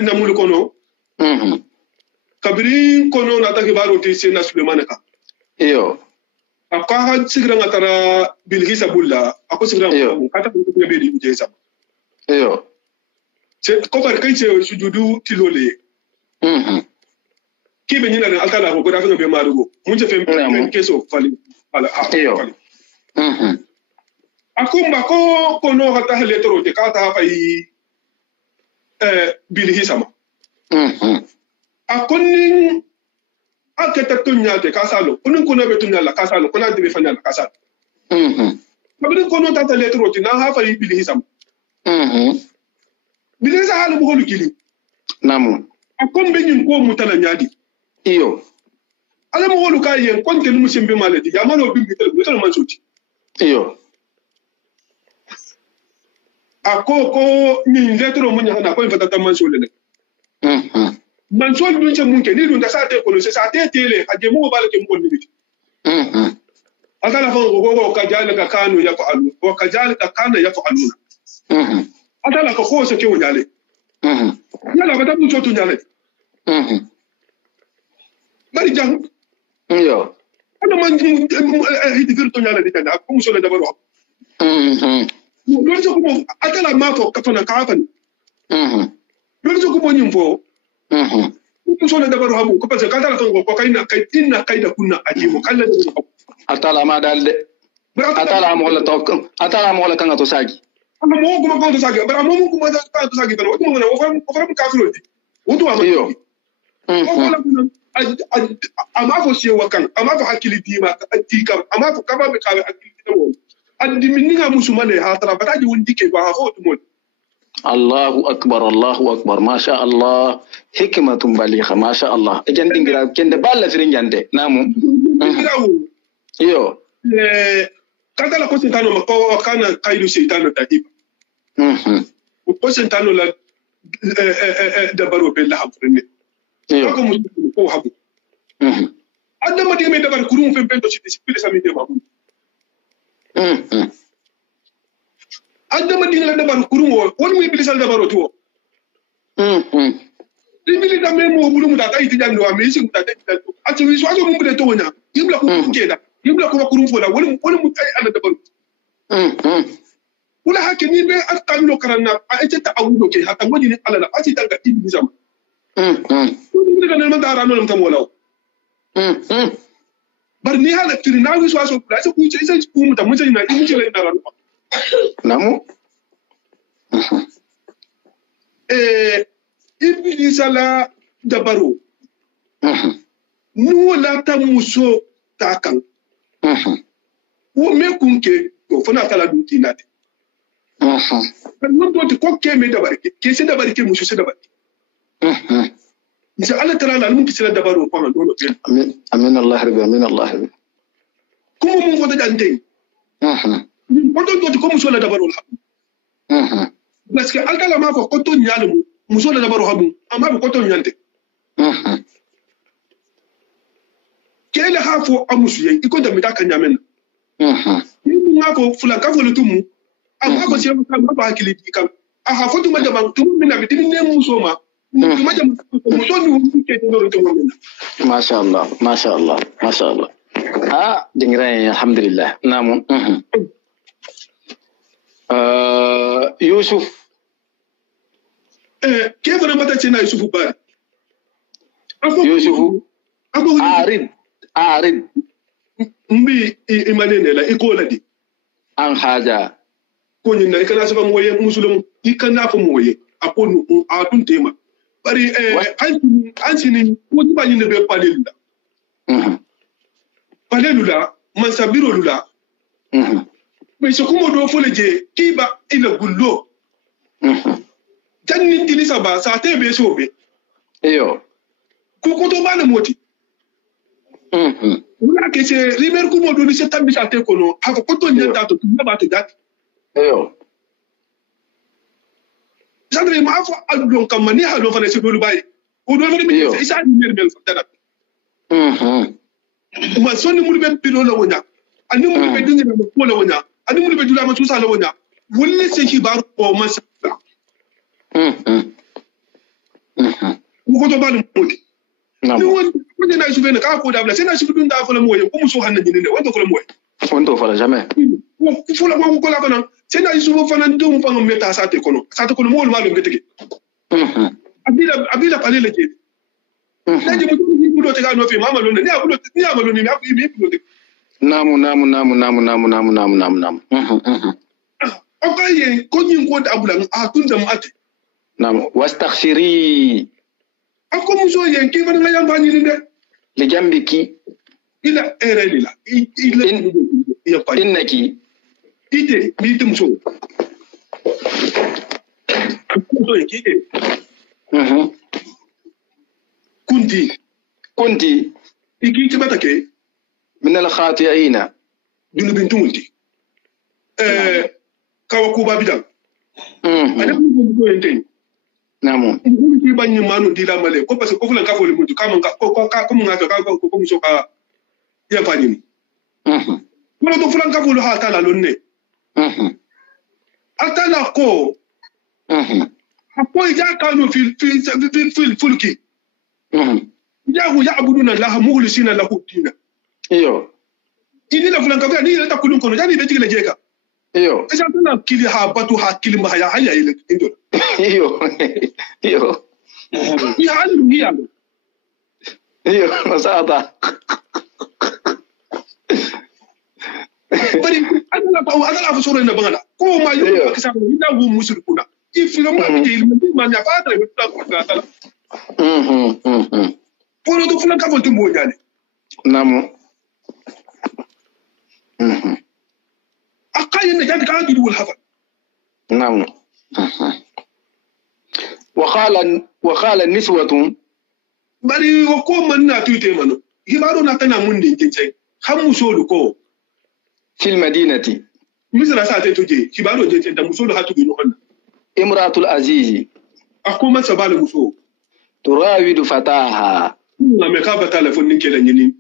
namul kono kabiri kono na ta kibaro ti sena Sulemana ka iyo aka sigira ngatara bilhisa bulla ako sigira kata ko be di jesa iyo ko bar kai ce sujudu tilole ki be nyina da altala ko da fa be marugo mun je fem keso fali ala iyo akumba ko kono hata heletro te kata fa yi bilhisa ma akonin aketa tunya te kasalo kunin kono be tunya la kasalo kona de fanya la kasalo kabin kono tata letro ti na hafa yi bilhisa bilhisa halu bu holu kili namu akon be nyin ko mutala nyadi iyo ala mo holu ka yen kon ke musim be malati ya malo bi bitel man soti iyo ko nyin letro mun yana ko fata man so le man so dun ce mun ke ni dun da sa te kono se sa te tele a je mo bala ke mo ni biti akala fa go ka jala ka kanu ya fa'alu wa ka jala ka kana ya fa'aluna akala ka ko se ke wonyale yala ba ta mu to nyale bari jang iyo ana man hidi virtu nyale di tanda ko muso le dabaro lolu ko mo akala ma fo ka fana ka fana lolu ko mo nyimfo muso le dabaro hamu ko parce que kala fa ko kayna kay inna kayda kunna ajibu kala de ko atala ma dalde atala mo la tok atala mo la kanga to sagi ama mo ko ma ko to sagi bara mo ko ma to sagi tan ko mo na ko fa ka flo di wudu ama iyo ko la ama fo si wakan ama fo hakili di ma tikam ama fo kaba be ka hakili di mo andi minninga musumane ha tara bataji wondi ke ba fo to mo الله أكبر ما شاء الله حكمة بالغة ما شاء الله إجن دينغرا كند بالا فرين جنده نامو يو كذا لا كوسين تانو مكو كان كايدو سيتانو تايب كوسين تانو لا دبرو بلا حفرني يو كو مسو كو حبو ادما دي مي دبر كروم فين بنتو سي ديسبل سامي دي بابو adama dingla dabar kurumo won mi bilisal dabaro to dibili da me mo bulu muta tay tijando am yisi muta tay tijando ati wi so aso mo bude to wonya yimla ko keda yimla ko kurum fola won mu tay ala dabar wala hakini be akkamilo karanna a ete ta awudo ke hatta woni ni ala la ati tanga ibni zam ko da ne man dara non tam wala bar ni hala tiri na wi so aso kula se ku ce sai ku muta mun sai na ibni ce la dara namu Iblisa la dabaro nuwo la ta muso takan wo me kunke ko fana kala duti nati non do ko ke me dabari ke se dabari ke muso se dabari insha Allah tara la mun kisira dabaro ko do no amin Allah rabbi amin Allah rabbi kuma mun fota jante koto do ko muso la dabaro la parce que alkala ma fo koto nyalu muso la dabaro habu amma ko koto nyante kele ha fo amusu ye iko da mitaka nyamen ni nga fo fula ka fo lutumu amma ko siya ka ba hakili kam aha fo tuma da ban tumu mina bitini ne muso ma tuma da muso ni ke to do tumu mina masha Allah dingira alhamdulillah namu Yusuf كيف انا متى تشينا يوسف باري يوسف عارض مبي ايمانين لا ايكولا دي ان حاجه كوني نا كان اسفا مويه مسلم يكنا فمويه اكون اتون تيما bari ansini wodi ba nyine be palelula mansabiro lula mais ce comme do fole je kiba ila gullo janni tilisa ba sa tebe sobe eyo ko to bana moti wala ke se river ko mo do ni se tambi sa te kono hako ko to nyanta to ba to dat eyo jandre ma fo adon kam mani ha do fa ne se do bay o do fa mi isa ni mer mel fa dada ma sonni mu be pilo la wonya ani mu be dinga ko la wonya ani mu be dula ma tusa la wonya wolle se hibar ko ma sa ko to bani moti ni won ko ne na su be na ka ko da bla se na su dun da fa la moye ko mu so hanna ni ne won to fa la moye on to fa la jamais ko fo la ko la kana se na su fa na ndum fa ngam meta sa te kono mo ma lo ngete abila pale le ke naje mu bulo te ga no fe mama lo ne ya bulo ni ya malo ni mi bulo te namu okaye ko nyin ko da abula tunda mu ate namu wastaghfiri ako muso yen ki ban ngayam bani ni de li jambiki ila erelila ila ya pa innaki ite mi tum so ko yen ki kunti iki tibata ke min al khati'ina dunu bintumulti kawa ku babidan ada ko yen namu ki banyi manu dila male ko parce que ko fulan ka foli mutu kam ko mun ga ko muso ka ya fani ni ko do fulan ka foli ha tala lonne atala ko ko ja kanu fil fulki jahu ya'buduna allaha mukhlisina lahu dina iyo ini la fulan ka fa ni la takulun kono jani be tigila jeka iyo esa tana kili ha batu ha kili ma ya haya ile indo iyo ya alu hiya iyo masada bari adala fa sore na bangala ko ma yu ka kisa ni da wu musrikuna ifilo ma bi ilmu ma nya fa tra bi ta ko ta polo do fulan ka fontu mo nyane namu akaye ne jadi ka gidu wal hafa namu وقال النسوة bari ko man na tuite mano hibaro na tana mun din kince har musolu ko في المدينة misra sa te tuje hibaro je da musolu hatu bi no hanna امرأة العزيز akoma sabale muso تراود فتاها na me ka ba telefon nin kelen yini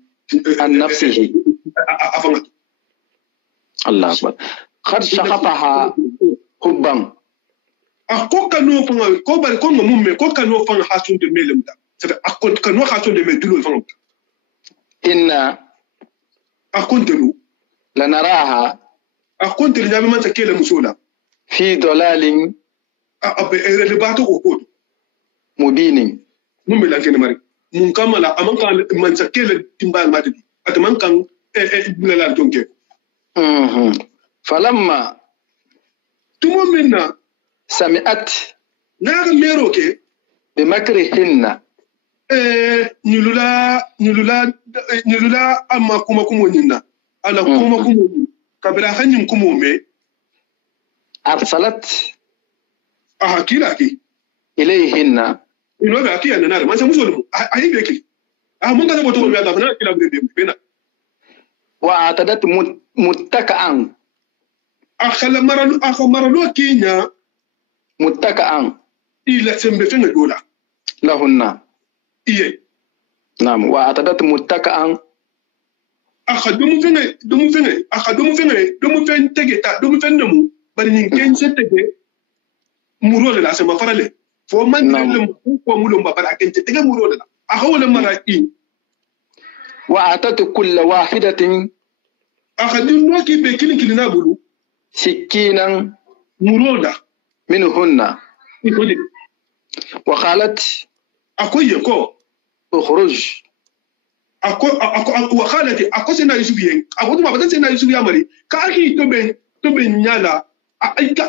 عن نفسه afanga الله أكبر قد شغفها حبا ko kanu fanga ko bari ko ngam me ko kanu fanga hatun de melem da c'est akon kanu hatun de medulo fanga إن akontelu لنراها akontelu nyame man ta kele musola في ضلال abe erele bato ko مبين mun me lankene mari mun kamala aman kan man ta kele timbal madi atman kan bulala tonke فلما tumo minna سمعت na mero ke بمكرهن nyulula amma kuma nyinna ala kuma kabira hanyin kuma me أرسلت kila ki إليهن ino ga kiya na man sa muso ayi be ki mun ga boto me da bana kila be bena وأعتدت متكئا akhala maralo kinya متكئا ila sembe fenga dola لهن iye نعم وأعتدت متكئا aka domu fen tegeta domu fen namu bari nin kense tege muro la sama farale fo man le ko mulo mbaba kense tege muro la aka wala mara i وأعطت كل واحدة aka dinno ki be kilina bulu سكينا muro la منهن ikodi وقالت akoye ko اخرج wakhalati akosena yusubiyen akoduma batasena yusubi amari ka aki tobe nyala ka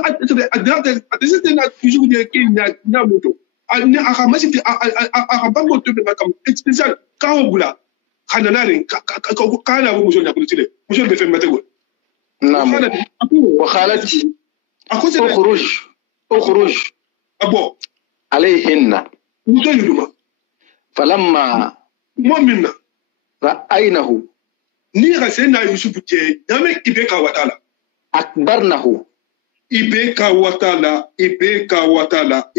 atesena yusubi ke nya moto ani aka masiti aka bango tobe makam spécial ka hobula hananare ka na bo muso nya kulitile muso be femate go نعم وقالت اخرج abo عليهن muso yuduma فلما mu'minna رأينه ni rasena yusufu je dame ibeka watala أكبرنه ibeka watala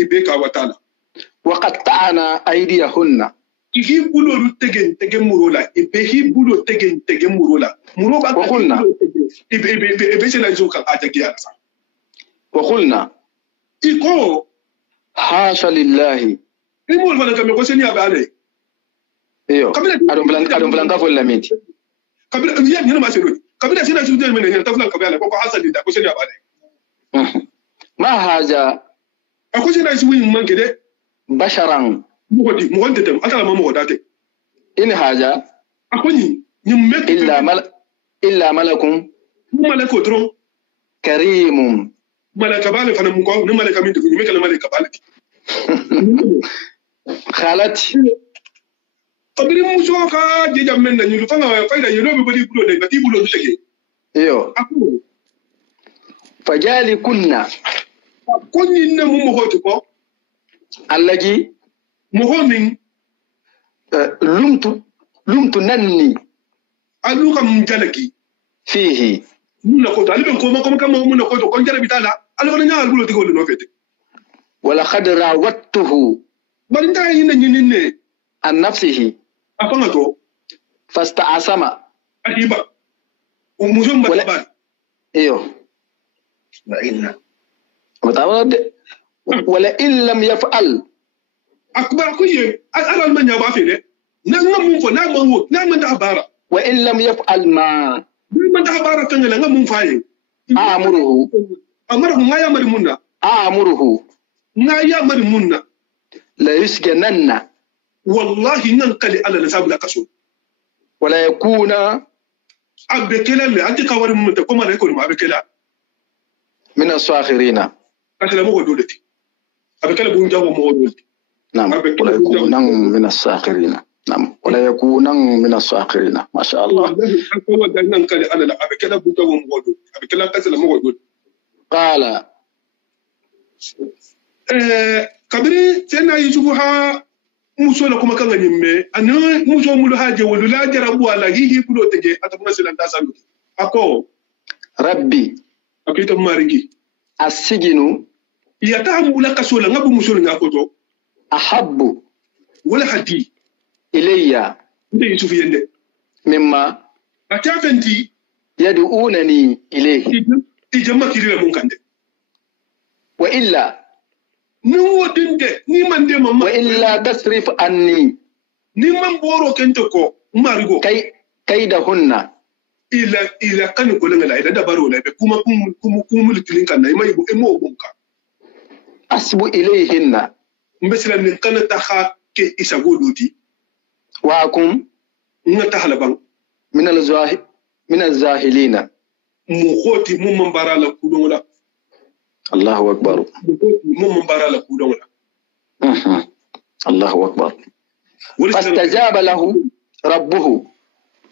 وقطعنا أيديهن ihi bulo tegen murola ibehi bulo tegen murola muroba وقلنا ibe sela yusufu ajagia sa وقلنا iko حاشا لله imol bana kame ko seni abale ايوه ادون بلانكا فولا ميتي kabila ya ni ma selo kabila sina su den men ta fulan kabila ko hasali da ko seni abale ما هذا ako sina su yin man gede بشرا mo wonte tem atala ma mo date إن هذا ako ni met إلا ملك malako tron كريم malaka bale fana mu ko ni malaka min ni mekala malaka bale خالت kabiri muso ka jeja men na nyulu fanga faida yelo be bari bulo de bati bulo dutege ايوه ako فجالي كنا ko ni na mu mo hoto ko الذي mo homin لمت نني alu kam jalaki فيه mun na ko to aliben ko ma kam mun na ko to kon jara bitala alu na nyaal bulo tigol no fete ولقد راودته bari nda yin na nyinne عن نفسه afanga to فاستعصم adiba muso mbaba ايوه ولئن لم يفعل akbar ko ye ala man nya ba fele na ngam fo na man na man da bara وإن لم يفعل ما man da bara tangala ngam faye آمره amara ngaya mari munna آمره ngaya mari munna لا يسجنن wallahi nan kali ala la sabula kaso ولا يكون abekela le ati kawari mun ta kuma le ko ma abekela من الصاخرين katala mo dolati abekela bu njawo mo dolati نعم ولا يكون من الصاخرين نعم ولا يكون من الصاخرين ما شاء الله ko da nan kali ala la abekela bu njawo mo dolati abekela katala mo dolati قال kabiri tena yusufu ha muso la kuma kanga nyimme anu muso mulu haje wulu la jarabu ala hihi bulo tege atakuna silanta sandu ako ربي akita marigi السجن yatamu la kasola ngabu muso nga koto أحب wala hadi إلي nde yusufu yende مما atafenti يدعونني إليه ijamma kirira mun kande وإلا ni wodinde ni mande mamma وإلا تصرف عني ni man boro kente ko marigo كيدهن ila kan ko lenga ila da baro la be kuma litilin kan nay may bu emo bunka أسب إليهن mbesila ni kan ta kha ke isago doti وأكون nga ta halaban من الزاهلين mu khoti mum man barala kudon la الله أكبر mum man barala kudon la الله أكبر فاستجاب له ربه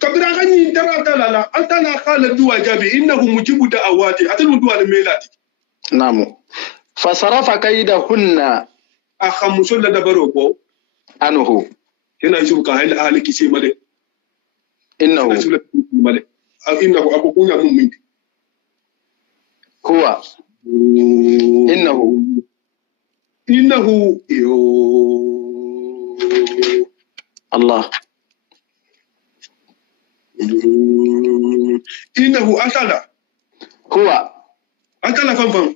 kabira gani tara talala antana qala duwa jabi innahu mujibu da'awati atalu duwa melati نعم فصرف كيدهن akhamusul da baro ko عنه yana yusufu ka hal aliki sai male إنه innahu akukunya mumindi huwa innahu yo Allah innahu atala huwa atala fam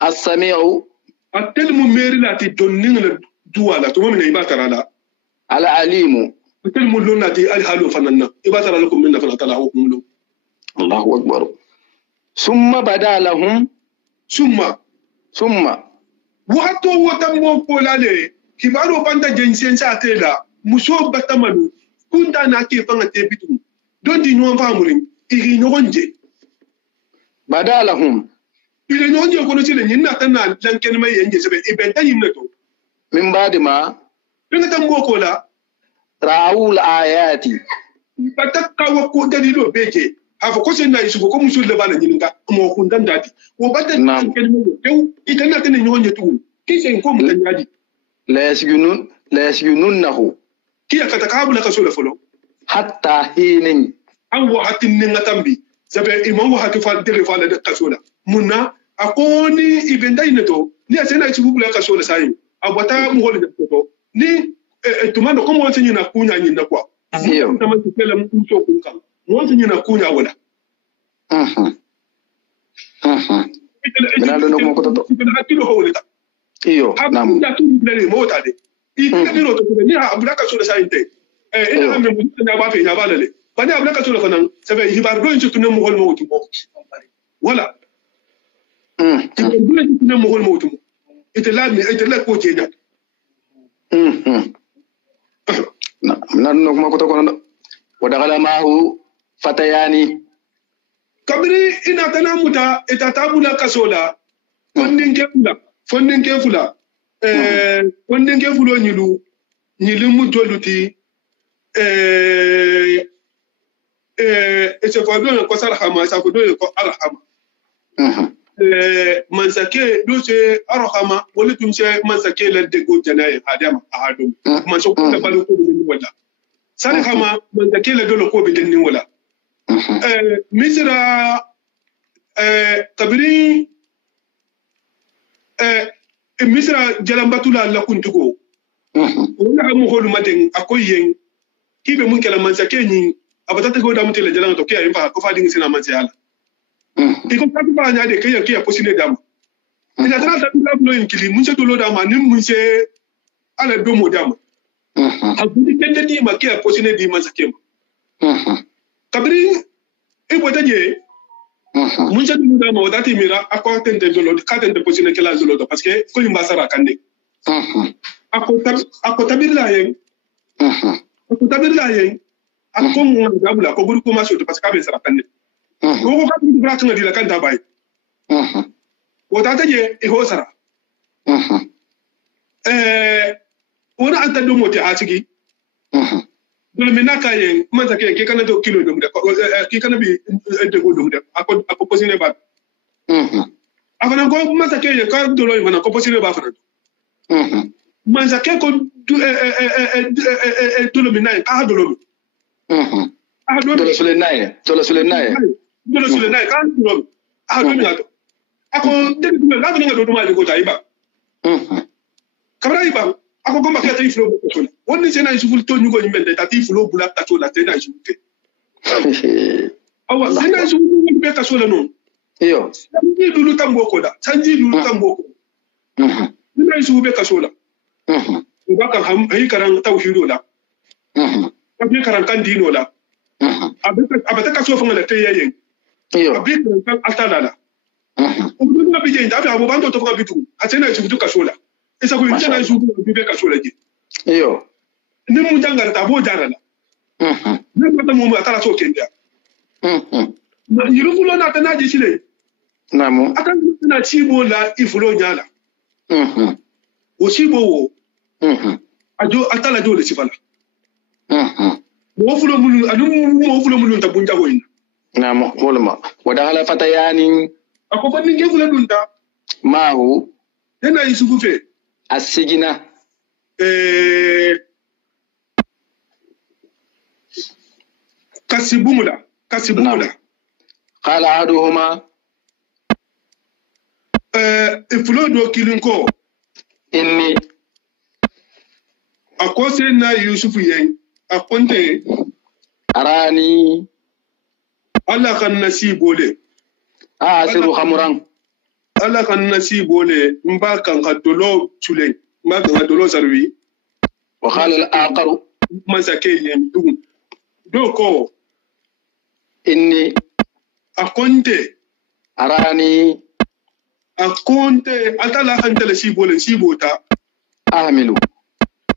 as-sami'u atel mu meri lati donning la duwala to mo ne ibatara la al-alimu atel mu lonati al halu fananna ibatara lakum minna fa atala hukum lu Allahu akbar summa bada lahum summa wato wata mo polale kibaro banda jensen sa tela muso batamalu kunda na ke fanga te bitu don di no famurin iri nyonje bada lahum ile nyonje ko no sile nyinna tanna lanken mai yanje sebe ibenta yimna to min badi ma pinga tambo ko la raul ayati batakka wa ko dalilo beke hafa ko sen na isu ko muso le bana nyinga mo ko ndandati wo badda lanken mai tew itana tan nyonje tu kisen ko mu tanyadi la yasjununnahu kiya katakabula kasula folo hatta hinin an wa hatin ninga tambi sabe imam wa hatu fa dere fa la kasula munna akoni ibenda ineto ni asena chibubula kasula sai abata mu hol de to ni tumando ko mo tinyi na kunya nyinda kwa iyo tamati kala mu so kunka mo tinyi na kunya wala Benado no ko to hakilo hawlita iyo nam da tu dere mo ta de ikina biro to ni abula kasula sai inte ina me mu na ba fe na ba lale bani abula kasula fanan sabe hibar do intu tunan mu hol mo tubo wala hibar do intu tunan mu hol mo tubo itala ko jenya nan no ko to kono wadakhala maahu fatayani kabiri ina tana muta itatabula kasola fondin ke fula fondin ke fulo nyilu mutoluti ese fadon ko sarhama sa ko do ko arhama mansake do se arhama wala tum se mansake la de go janay adama ahadum man so ko balu ko ni wala sarhama mansake la do ko be den wala misra kabiri misra jalambatula la kuntugo wala mo holu maden akoyen kibe mun kala mansake ni abatata go da mutela jalanga to kiya imba ko fadi ngisina mansala iko tabu ba nya de kiya posine dam ina tana tabu la blo in kili mun se dolo dam nim mun se ala do mo dam abudi kende di ma kiya posine di mansake kabri e bota je mun se dolo dam wadati mira akwa tende dolo ka tende posine kala dolo parce que ko imba sara kande ako tabir la yen ako mo gabula ko buri ko ma so parce que abe sara kande ko ka bi bra kan di la kan tabay wata taje e ho sara wona anta do moti atigi dole menaka yen man take ke kana do kilo dum de ke kana bi de go dum de ako posine ba afana ko man take ye ka do lo mana ko posine ba afana man take ko dole menaka ka do lo dole sule naye ka do lo do ngato ako de la ko ngato do ma ko taiba kabra iba ako gomba ke tayi flow ko tole wonni sena isuful to nyugo nyimbe tati flow bula ta tola tena isufute awa sena isuful be ta sola non iyo sanji lulu tambo ko da sena isuful be ka sola ubaka hay karan tawhido la abi karan kan dino la abata ka so fanga la teyayen iyo abi kan atala la ubu na bije nda abo bando to fanga bitu atena isuful ka sola isa ko intana isuful be ka sola ji iyo ni mu jangara ta bo jarala ne ko mo atala so kenda yiru fulo na tana ji shile namu akan na chibo la ifulo nyala o chibo wo ajo atala do le sifala mo fulo mulu ta bunja hoyin namu molma wadakhala fatayani ako fa ninge fulo dunta maahu tena isufu fe asigina kasibumula قال أحدهما ifulo do kilin ko إني akose na Yusuf yen akonte أراني Allah kan nasibole أعصر خمرا Allah kan nasibole mba kan kadolo chule mba kan kadolo sarwi وقال الآخر masake yen do ko إني akonte أراني akonte atala kan tele sibota أحمل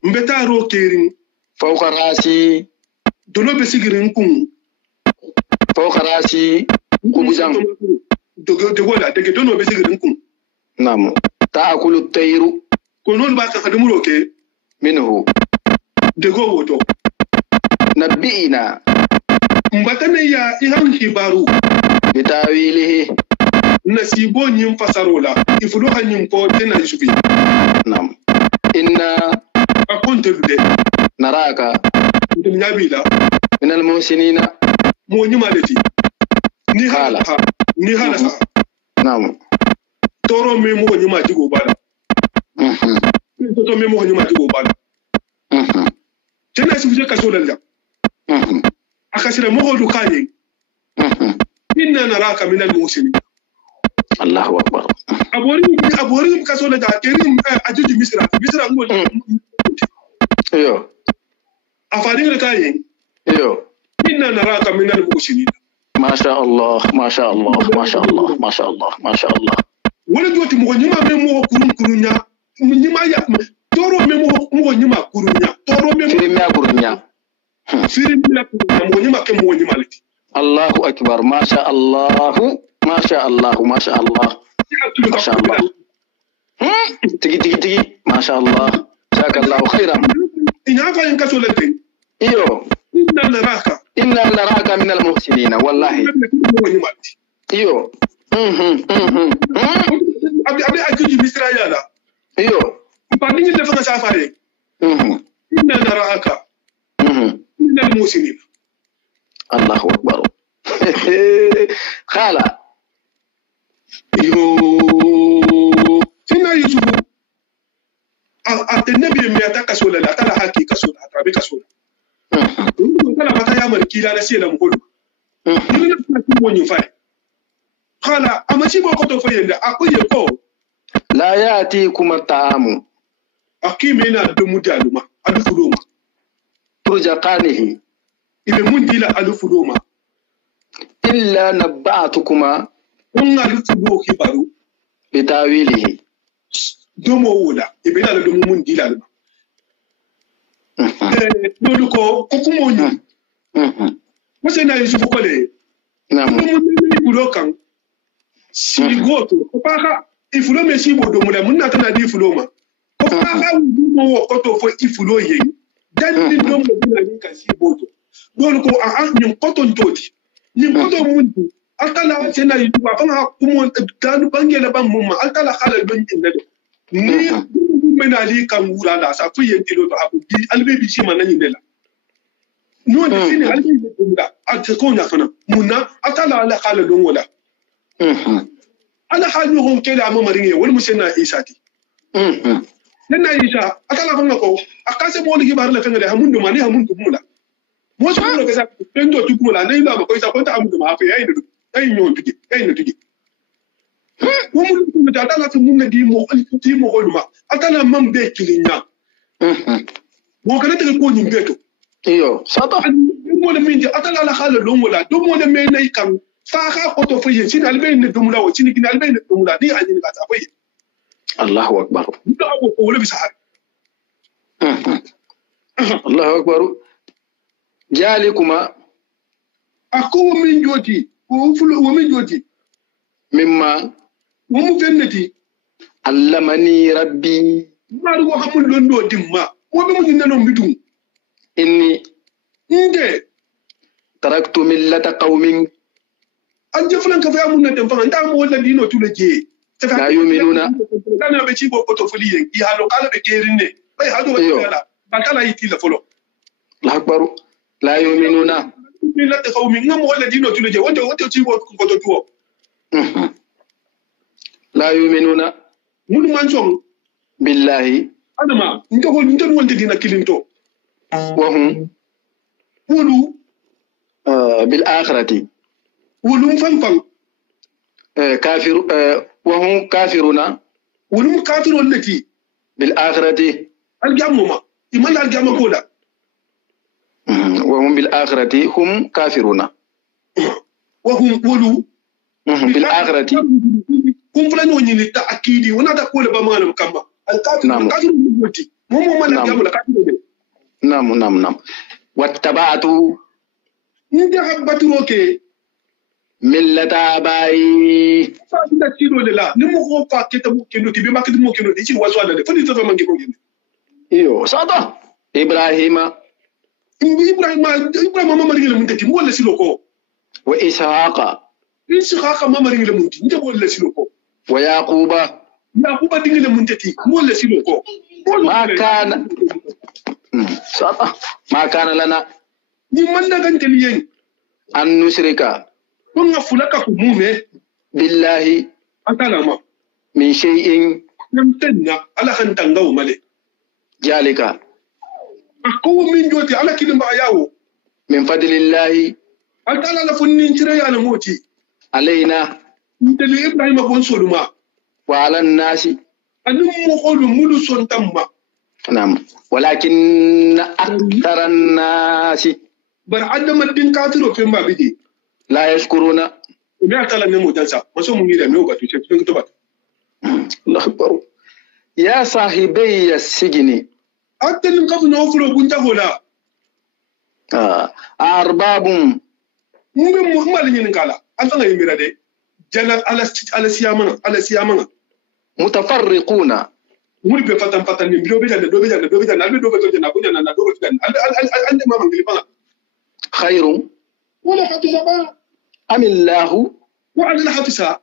mbeta ro kerin فوق راسي dolo be sigirin kun فوق راسي خبزا dogola dege dono be sigirin kun نعم تأكل الطير ko non ba ka kadumuro ke منه dego woto نبئنا mbatane ya ihan hibaru بتاويله nasibo nyim fasarola ifulo hanyim ko tena yusufi نعم إنا akonte lude نراك ndum nyabila من المحسنين mo nyimaleti ni hala ni hala sa نعم toro me mo nyima digo bala to me mo nyima digo bala tena yusufi ka so dalja akasira mo hodu kanye inna naraka min al-muhsinin الله أكبر abori ka so da kerim ajuju misra ngol ايوه afadin kanye ايوه inna naraka min al-muhsinin ما شاء الله ما شاء الله ما شاء الله ما شاء الله ما شاء الله wala joti mo nyima me mo kurunya nyima ya toro me mo nyima kurunya toro me فيلم يا كورنيا firim la kurunya mo nyima ke mo nyima leti الله أكبر ما شاء الله ما شاء الله ما شاء الله ما شاء الله تجي تجي تجي ما شاء الله جزاك الله خيرا ina fa en kaso leti ايوه inna naraka إنا نراك من المحسنين والله mo nyima leti ايوه abi ajuju misra ya la ايوه fadin le fa sa fa ye inna naraka min al-muhsinin الله أكبر خالة yo tina yusufu atennabi me ataka sola la tala haki kasola atabe kasola kala mata ya malki la na sela mukulu ni na ko nyi fa kala amachi bo ko to fayenda akoye ko لا يأتيكم الطعام akimena do mudaluma alufuluma ترزقانه ibe mundila alufuluma إلا نبعتكما on alufulo kibaru بتاويله domo wula ibe la do mundila aluma lolu ko kumo nyi wase na yusufu ko le نعم ifulo kan sigoto ko paka ifulo me sibo do mula munna tana di ifulo ma ko paka mo wo ko to fo ifulo ye dan di do mo dina ni kan siboto lolu ko nyim koto ndoti nyim koto mundi altala sena yusufu afanga kumo danu bangela bam mumma altala khala don jinda do ni mena li kan wura la sa fu yenti lo to abu bi albe bi shi manan yindela no de fini albe bi dunda ate ko nya fana munna altala ala khala don wala ala haju hon kela mo maringe wal musenna isati nana isa atala fanga ko akase mo ligi bar la fanga de hamundu mani hamundu mula mo so ko kesa pendo tukula na ila ko isa ko ta hamundu ma fa yayi do ay nyon tuki ay no tuki mo mu ko ta atala fu munna di mo holuma atala mam be kilinya mo kana te ko nyi beto ايوه صدق mo le minje atala la khala lo wala do mo le me nay kan fa ka ko to fa yin sin albe ne dumula wo sin kin albe ne dumula ni ajini ka ta fa yin الله أكبر da ko wala bi sahar الله أكبر جالكما ako min joti wo min joti مما wo mu fennati علمني ربي maru wo hamul don do dimma wo be mu nano bitum إني nde تركت ملة قوم an je fulan ka fa mun na dem fa nda mo wala dino tulaje لا يؤمنون dana be ci bo ko to fuli yen i halo kala be kerin ne bay hado Iyo. ba kala ba kala yi tila folo الله أكبر لا يؤمنون la ta qawmi ngam wala dino tulu je wonto ci bo ko to tuwo la yu'minuna mun man song billahi adama nto wonte dina kilinto wa hum wolu bil akhirati wolum fan kafir wa hum kafiruna wolum kafirun lati bil akhirati al jamuma iman al jamma kola wa hum bil akhirati hum kafiruna wa hum wolu bil akhirati kum fulani woni ni ta akidi wana da kola ba manam kamba al kafirun lati momo man al jamma kafirun nam wattaba'tu nde habbaturo ke millata bayi da tiro de la ni mo ko pa keta mo kendo ti be makati mo kendo ci waso ala de fodi to mangi ko gende iyo sada ibrahima mama ringi le munti mo wala silo ko wa ishaqa mama ringi le munti nde wala silo ko wa yaquba dingi le munti mo wala silo ko ma kana lana ni man da gante liyen an nusrika kun fulaka ku mume billahi atalama min shay'in namtanna ala hantanga male jalika ko min joti ala kidin ba yawo min fadlillahi atala la funnin cire ya na moti alaina ndeli ibrahima bon soluma wa ala nasi anum mo kholu mulu son tamma nam walakin aktharan nasi bar adama din kafiro femba bidi la yashkuruna me atala ne mo dansa maso mu ngira me o batu ce fin to bat Allah akbar ya sahibi as-sijni atalin kafu no fulo gunta hola arbabum mumbe mo mali nyin kala alfanga yimira de jana ala siyamana mutafarriquna muri be fatan ni do be jana albe do be jana bunya na do be jana ande mama ngilipanga khairum wala hafisa ba amillahu wa ala hafisa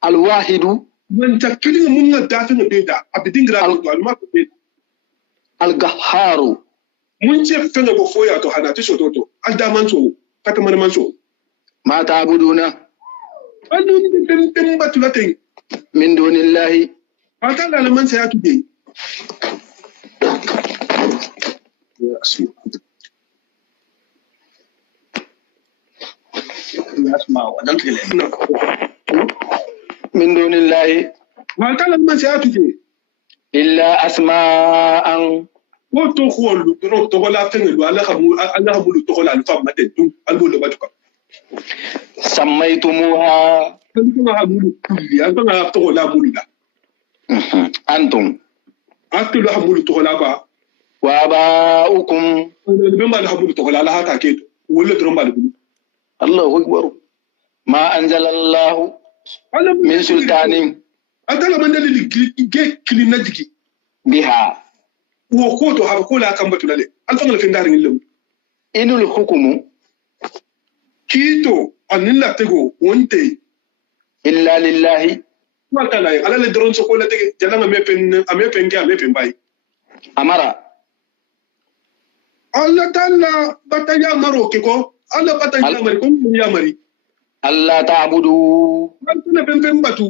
alwahidu man takilin mun na dafin beda abidingra to alma ko be algaharu mun ce fanga go foya to hana to shoto alda manso kata man manso ma ta'buduna adu dem batulatin min dunillahi atala la man sayatu de min dunillahi atala man sayatu de illa asma'an wo to kholu to la fengu ala hamu to la fam maten tu albo le batuka sammaytumuha kuma hamu kulli an banga to la mulida antum akulu hamu to la ba wa aba'ukum be mal hamu to la haka ke wala to mal bu Allahu akbar ma anzala Allah min sultanin atala man dalili ge kilina digi biha wo ko to ha ko la kan batulale alfanga fe ndar ngilum inul hukumu kito anilla tego wonte illa lillahi wa ta'ala ala le dron so ko la tege jalanga me pen bay amara Allah ta'ala bataya maro ke ko Allah bataya mari ko ya mari Allah ta'budu antuna pen batu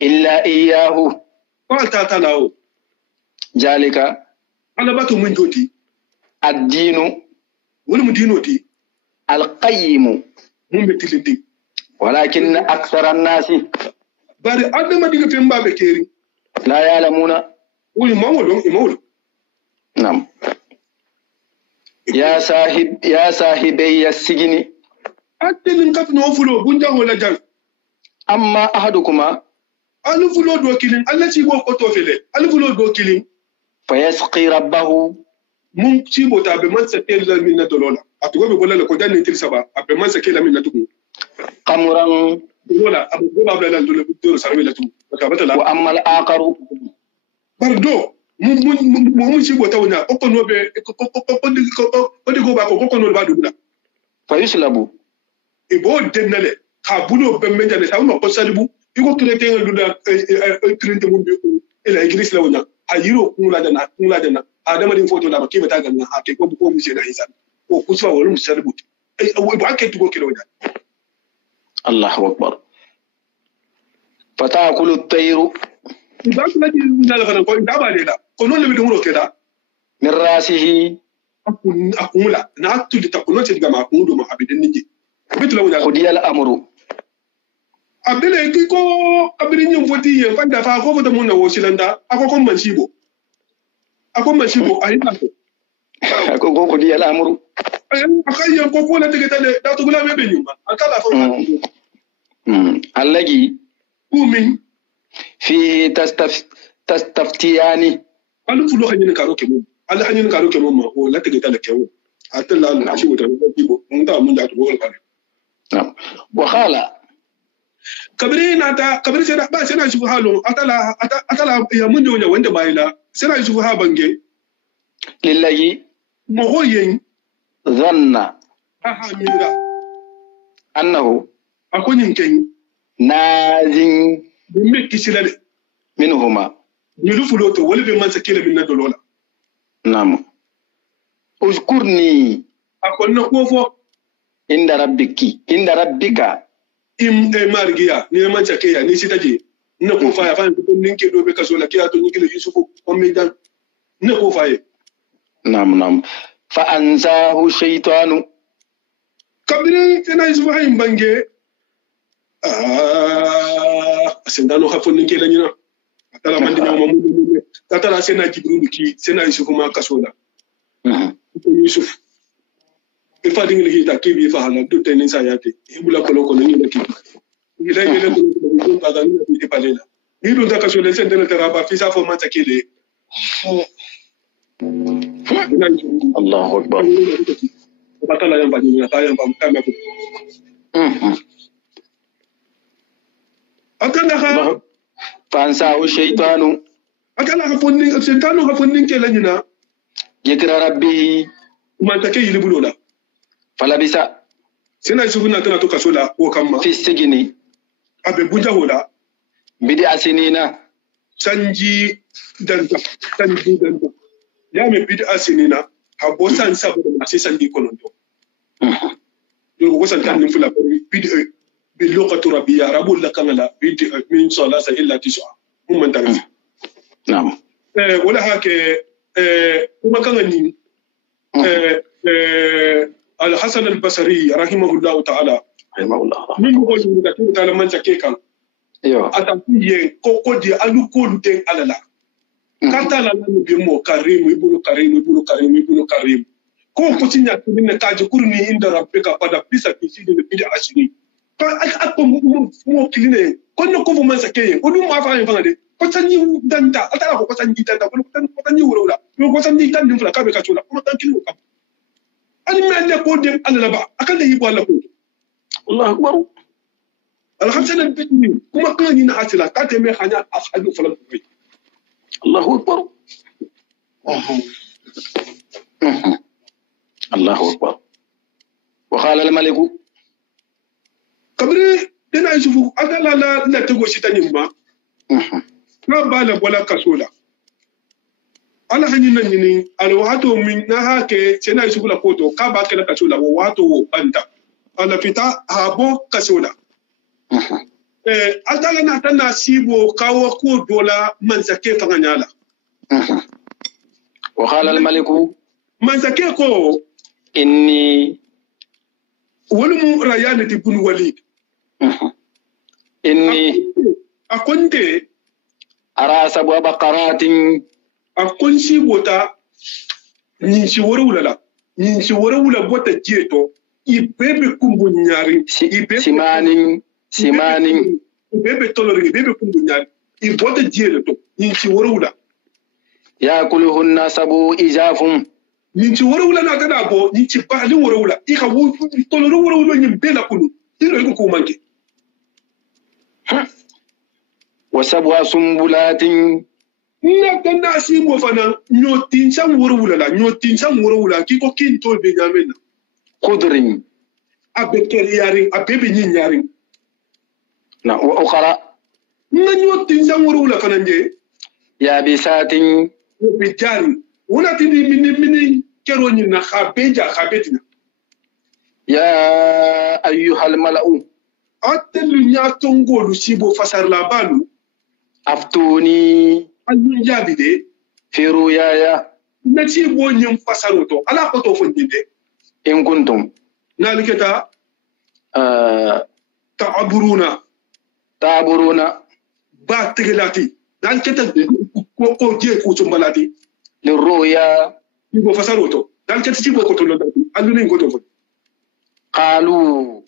illa iyyahu wa ta'ala o jalika ala batu mun joti ad-dinu wala mu dinoti al-qayyim mun be tilindi walakin akthara an-nasi bari adama diga femba be keri la ya'lamuna woni mawdo nam ya sahibay as-sijni atelin kaf no fulo bunja wala jang amma ahadukuma alu fulo do kilin Allah ci bo ko to fele alu fulo do kilin fayasqi rabbahu mun ci bota be man sakel la min na dolola atugo be bolala ko dan tir saba abe man sakel la min na tugu qamran dolola abu go babla la dolola do sarwe la tugu ka batala wa amma al-aqaru bardo mun ci bota wona ko no be ko go ba ko no ba dubula fayuslabu ibo dennale ka bulo be menjane sa ma ko salibu iko krete ngal dunda krete mun be ila igris la wona ayiro kula dana adama din foto la ba kiba ta ganna ake ko mu ce da hisan ko kuswa wala musalibu وأكيد تقول كده وده. الله أكبر. فتأكل الطير. إذا كنا نلا كنا كون دابا ليلا كونوا اللي بدهم كده. من رأسه. أقولا نأكل تقولون تيجي مع أقولوا ما أبدا نجي. بتلو ده. قضي الأمر. أبدا كيكو أبدا يوم فتي فاندا فاكو فتمونا وسيلاندا أكو كم منشيبو. أكو منشيبو أهينا. أكو قضي الأمر. أكاي يوم كوكو لا تيجي تلا لا تقول ما بينيوما أكلا فما. الذي. كومين. في تستفتياني. أنا فلو خلينا كارو كمون. Allah hanyar karo ke mamma ko la tage tala kewo atalla Allah shi wuta ko bibo mun ta mun da to bol kare na'am wa khala kabri sai da ba sai na shi halo atala ya mun jonya wanda bayila sai na shi ha bange lillahi mohoyen dhanna aha mira annahu akonin ken nazin bimme kisilale minhuma nilufuloto wala be man sakila min na dolola نعم اذكرني أقول نقوفو عند ربك مارجيا نيمان شكيا نسيتاجي نقوفا يا فان تقول نينكي دو بك سولا كيا تو نيكي يوسف أميدان نقوفا نعم فأنساه الشيطان كبرين تنا يوسف هاي مبانجي سندانو خافون نينكي لانينا atala mandi na mamudu atala sena jibril ki sena yusuf ma kasola yusuf ifa dingi ki ta kibi fa hala do tenin sa yate ibula kolo kolo ni ki ila ile ko do ta ga ni ti palela ni do ta kasola sen dena taraba fi sa fo man takile Allahu akbar batala yamba ni ta yamba mtama ko akana ha فأنساه الشيطان أكلا هفونين الشيطان هفونين كلا نينا ذكر ربه ما تكي يلبلولا فلبس سنا يسوفنا تنا تو كسولا وكما في السجن أبي بوجا هولا بدأ سنين سنجي دنتا يا مي بدأ سنين هبو سان سابو ما سي سنجي كونوندو يو وسان كان نفلا بدأ باللغة العربية ربو لكملا من صلاة إلا 9 هم درس نعم ولا هك وما كان الحسن البصري رحمه الله تعالى من هو اللي تعالى من شكيكا أتمنى كوكو دي ألو كل دين على لا كاتا لا نبيمو كريم يبولو كريم كوكو تينيا تبين كاجو كورني عند ربك بعد بيسا بيسي دي بيدي عشرين ako mo kiline kono ko mo masake o dum ma fa fa de ko tanyi danta atara ko tanyi danta ko tanyi wura ko tanyi tan dim fula ka be ka tula ko tan kilo ka ani me le ko dem alla ba akan da yibo alla ko Allah akbar alhamdulillah bitni kuma kan ni na atila ka te me khanya afadu fula ko Allah akbar الله أكبر وقال الملك kabri dena yusufu adala la tego sitanyimba na bala wala kasola ala hanina nyini ala wato min na hake sena yusufu la koto ka ba kala kasola wo wato wo banta ala fita habo kasola adala na tana sibo kawo ko dola manzake fanganyala وقال الملك manzake ko إني ولم ريان تبن وليد إني أكنت أرى 7 بقرات أكون شيبوتا نينشي ورولا بوتا جيتو يبيبي كومبو نياري سيمانين يبيبي تولوري يبيبي كومبو نياري يبوتا جيتو نينشي ورولا يأكلهن 7 إجاف ninci warawula na gada go ninci bahli warawula ika wu toloro warawula nyi bela kunu iro iko ko manke وسبع سنبلات na ganda si mo fana nyotin san warawula ki ko kin tol be nyamena خضر abekeri yarin abebe nyi nyarin na وأخرى na nyotin san warawula fana nje يابسات bijari una tindi mini kero nyi na khabeja khabetina يا أيها الملأ أتلو نياتونغو لسيبو فسر لابالو أفتوني ألو جابدي في رؤياي نسيبو نيم فسروتو ألا كتو فندي إن كنتم نالكتا تعبرون باتغلاتي نالكتا كو جي كوتو مبلاتي للرؤيا يبو فسروتو نالكتا سيبو كتو لداتي ألو نين كتو فندي قالوا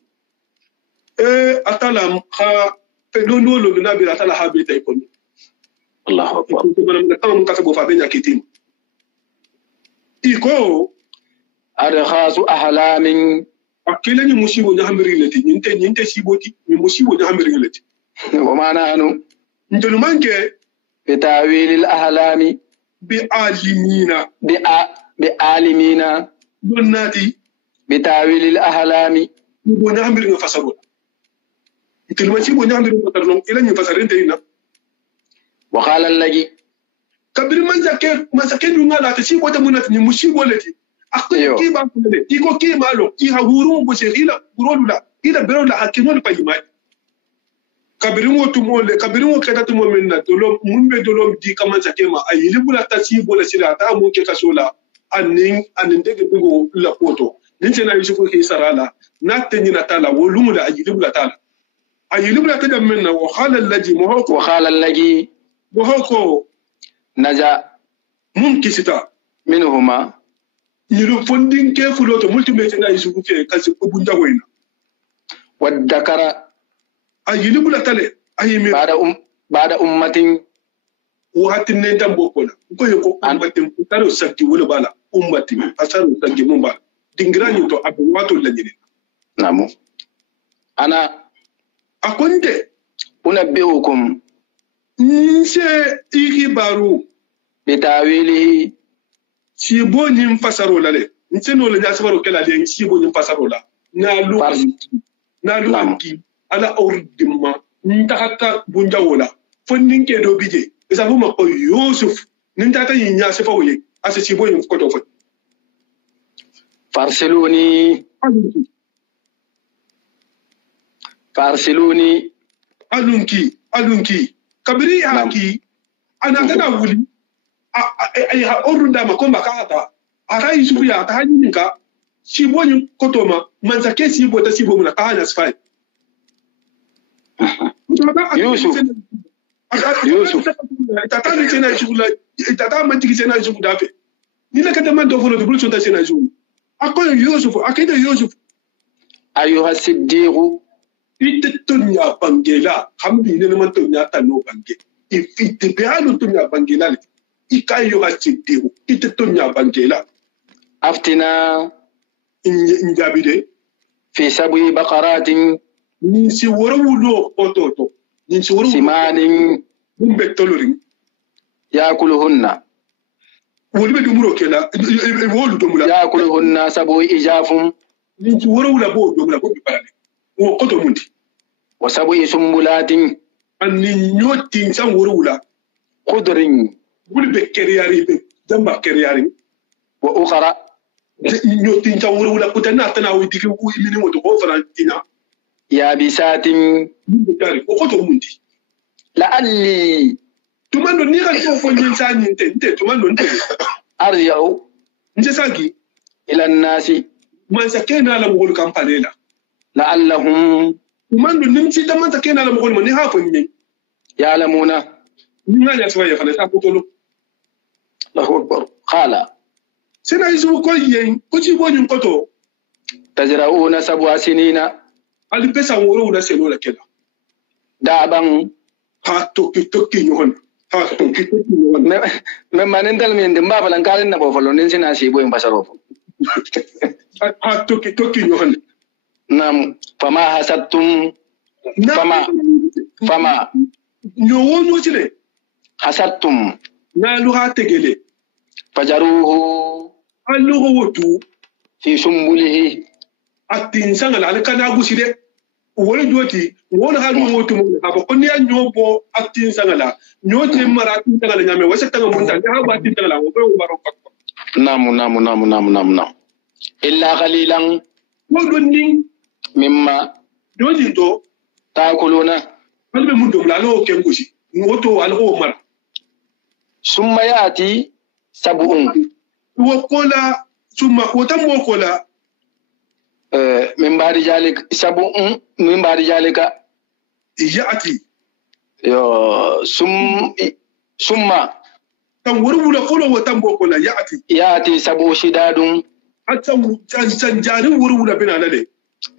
أتلام خا فلونو لو نبي أتلا حبيت يكون الله أكبر كم كتبوا فابين كتيم إيكو أرخاص أحلام أكلني مصيبة نحمرين لتي ننت سيبوتي مصيبة نحمرين لتي وما نحن نتلو مانك بتأويل الأحلام بعالمين دوناتي بتأويل الأحلام نحمرين فسروا نتلو مصيبة نحمرين فسروا إلى نفسرين تينا وقال الذي kabiri manzake dunga la tasi wata munat ni musibo leti akko ki ba kulele iko ki malo ki ha hurun bo se ila burolula ila berola hakino pa yimai kabiri mo tumole kabiri mo keda tumo minna dolo mumbe dolo di kamanzake ma ayili bula tasi bola sira ta mun ke kasola anin dege dugo la poto ninche na yusufu ki sarala natte ni natala wolumula ayili bula tala ayili bula tada minna wa khala allaji mohoko mohoko نجا ممكن ستا منهما يلو فندين كيف لو تملتي ميتنا يسوق في كاس ابوندا وين والذكر اي بلا تله اي مي بعد امه وهاتن نتام بوكولا كو يكو امتي تارو سكي ولا بالا امتي اسارو سكي مومبا دينغراني تو ابو واتو لني نعم انا اكونت انبئكم nse ikibaru bitawili sibo nyim fasaro lale nse no le nyasaro kala le sibo nyim fasaro la na lu anki ala ordimma ntakata bunja wola fondin ke do bije isabu ma ko yusuf nintata yinya sefa woye asa sibo nyim ko to fo farsiluni alunki kabiri haki anataka wuli ai ha orunda makomba kata ata yusufu ya ata ninka sibonyu kotoma manzake sibo ta sibo muna kahanya sfai Yusuf tata ni tena yusufu la tata mantiki tena yusufu dafe nila kata mando fono de bulso ta tena yusufu akoyo Yusuf akida Yusuf ayuha siddiqu itunya bangela hambi ne man tunya tano bange ifite bihalu tunya bangela ikayo hasidiru itunya bangela aftina injabide fi sab'i baqaratin ninsi worawulo ototo ninsi worawulo simanin bumbe tolorin yakuluhunna wolibe dumuro kela wolu domula yakuluhunna sab'u ijafum ninsi worawula bo domula bo biparale wo koto mundi وسبع سنبلات أني نوتين سان ورولا خضر بول بكرياري جنب كرياري وأخرى نوتين سان ورولا كتنا تناوي ديكي ويميني وتو فرانتينا يابسات بكاري وكتو موندي لعلي تمانو نيغا سوفو نينسان نتي تمانو نتي أرجع نجساكي إلى الناس ما سكينا على مغول كامبانيلا لعلهم mando nimsi tamanta kena la mugol mani hafu ni ya lamuna ninga ya swaya fala ta kutolo Allahu akbar qala sina isu ko yen ko ci bonyun koto tajrauna sab'a sinina ali pesa woro una selo la kela daban ha tokki nyon me manen dal min dimba falan kalin na bo falon nin sina si boyin basaro ha tokki nyon nam fama hasattum fama nyowo chile hasattum na lu ha tegele fajaruhu allugo wotu fi sumbulihi atin sangala alkana guside wala joti wala ha do wotu mo ha ko ni nyobo atin sangala nyoti maratin sangala nyame wasa tanga munta ha ba tin sangala wo ko baro ko namu illa qalilan ودونين مما دونين تو تأكلون قلب مدوم لانو كمكوشي نوتو على مر ثم يأتي سبع وقولا ثم وتم وقولا من بعد ذلك سبع من بعد ذلك يأتي ثم تنورو قولا وتم وقولا يأتي سبع شداد حتى سنجاري ورو بنا لله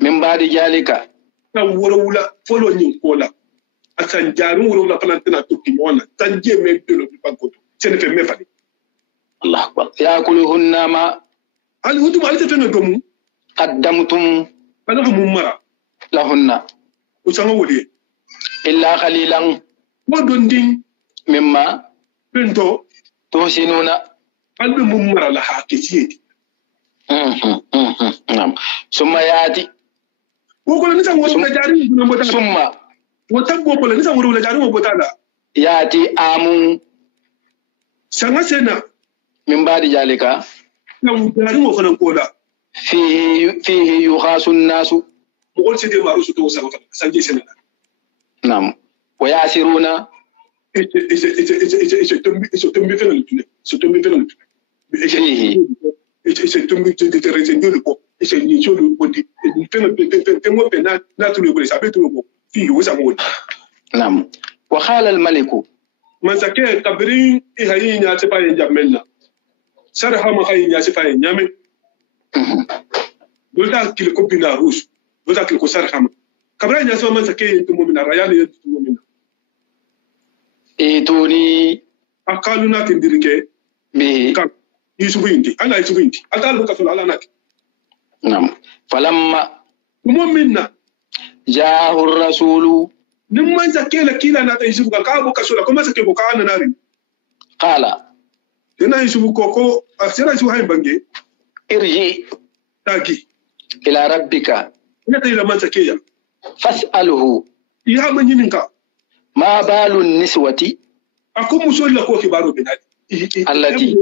من بعد ذلك تنورو فولو نيكولا سنجاري ورو فلانتنا توكيونا سنجي ميدلو بانكو سنفي مفالي الله أكبر يأكلهن ما هل هدوم على تفنى قدمتم أنا هم مرة لهن وسامولي إلا قليلا ودون مما بنتو تحسنون قلب ممرة لها كثير نعم ثم يأتي وقال نسان ورو لجاري ثم وتبو قال نسان ورو لجاري وبتالا يأتي آم سنة من بعد ذلك لو جاري وفنان قولا فيه يخاص الناس مقول سيدي معروس تو سنجي سنة نعم ويأسرون نعم وقال الملك من سكى كبرين إهين يا سباين جملنا سرها ما خاين يا سباين يامن دولا كيل كوبينا روس دولا كيل كسرها ما كبرين يا سباين من سكى ينتمو من الريال ينتمو من إيتوني أقالنا تندرك به يسوينتي أنا يسوينتي أتعرف كفل على نك نعم فلما مؤمنا جاءه الرسول نمان سكى لكيلا نتا يسوع كابو كسولا كم سكى بكانا ناري قال تنا يسوع كوكو أسيرا يسوع هاي بانجي ارجع تاكي إلى ربك نتا إلى من سكى فاسأله يا من ينكا ما بال النسوة أكو مسؤول لكو كبارو بنادي التي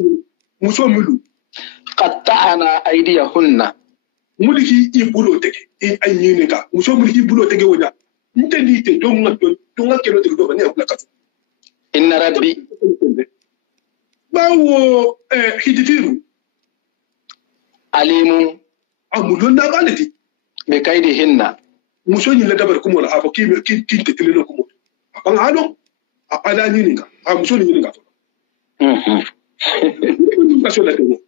مسؤول ملو قطعنا أيديهن muliki ibulo tege anyini ka muso muliki ibulo tege wonya ntendi te donga kelo tege do bani akula katu inna rabbi bawo hiditiru alimu amulon na balati be kaidihinna muso ni la dabar kumo la afo ki te tele kumo ban hado ala nyini ka muso ni nyini ka ka so la tege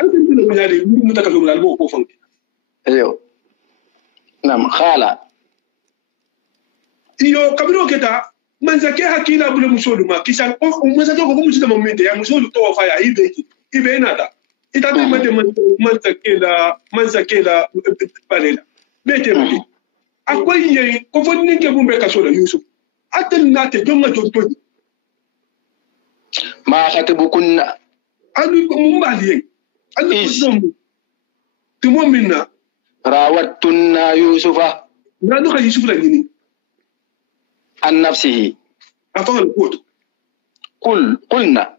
antin tele wonya de mutaka so la mo ko fangi ايوه نعم خاله iyo kabiro keta manzake hakila bule musolu ma kisha manzake ko musu da momente ya musolu to fa ya ibe nada ita to mate manzake la balela bete mate akwai yayi ko fonni ke bumbe kaso da yusuf atan nate jonga jonto ma khatabukunna anu mun baliyen anu tumo minna راوتنا يوسف لا نخرج يوسف لجني عن نفسه أفعل القوت قلنا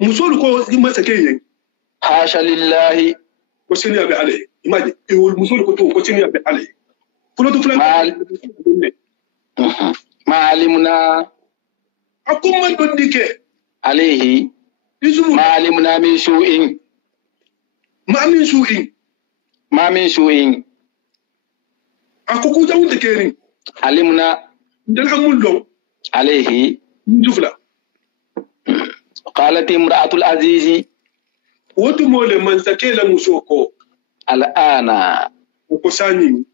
مسؤول كو ما سكين حاشا لله وسني أبي عليه ما يقول مسؤول كتو وسني أبي عليه كل طفل ما علمنا أكون من بدك عليه ما علمنا من سوء ما من سوء أكو جاون تكيرين علمنا دلهم لون عليه نجفلا قالت امرأة العزيز وتمول من سكيل مسوكو الآن وكساني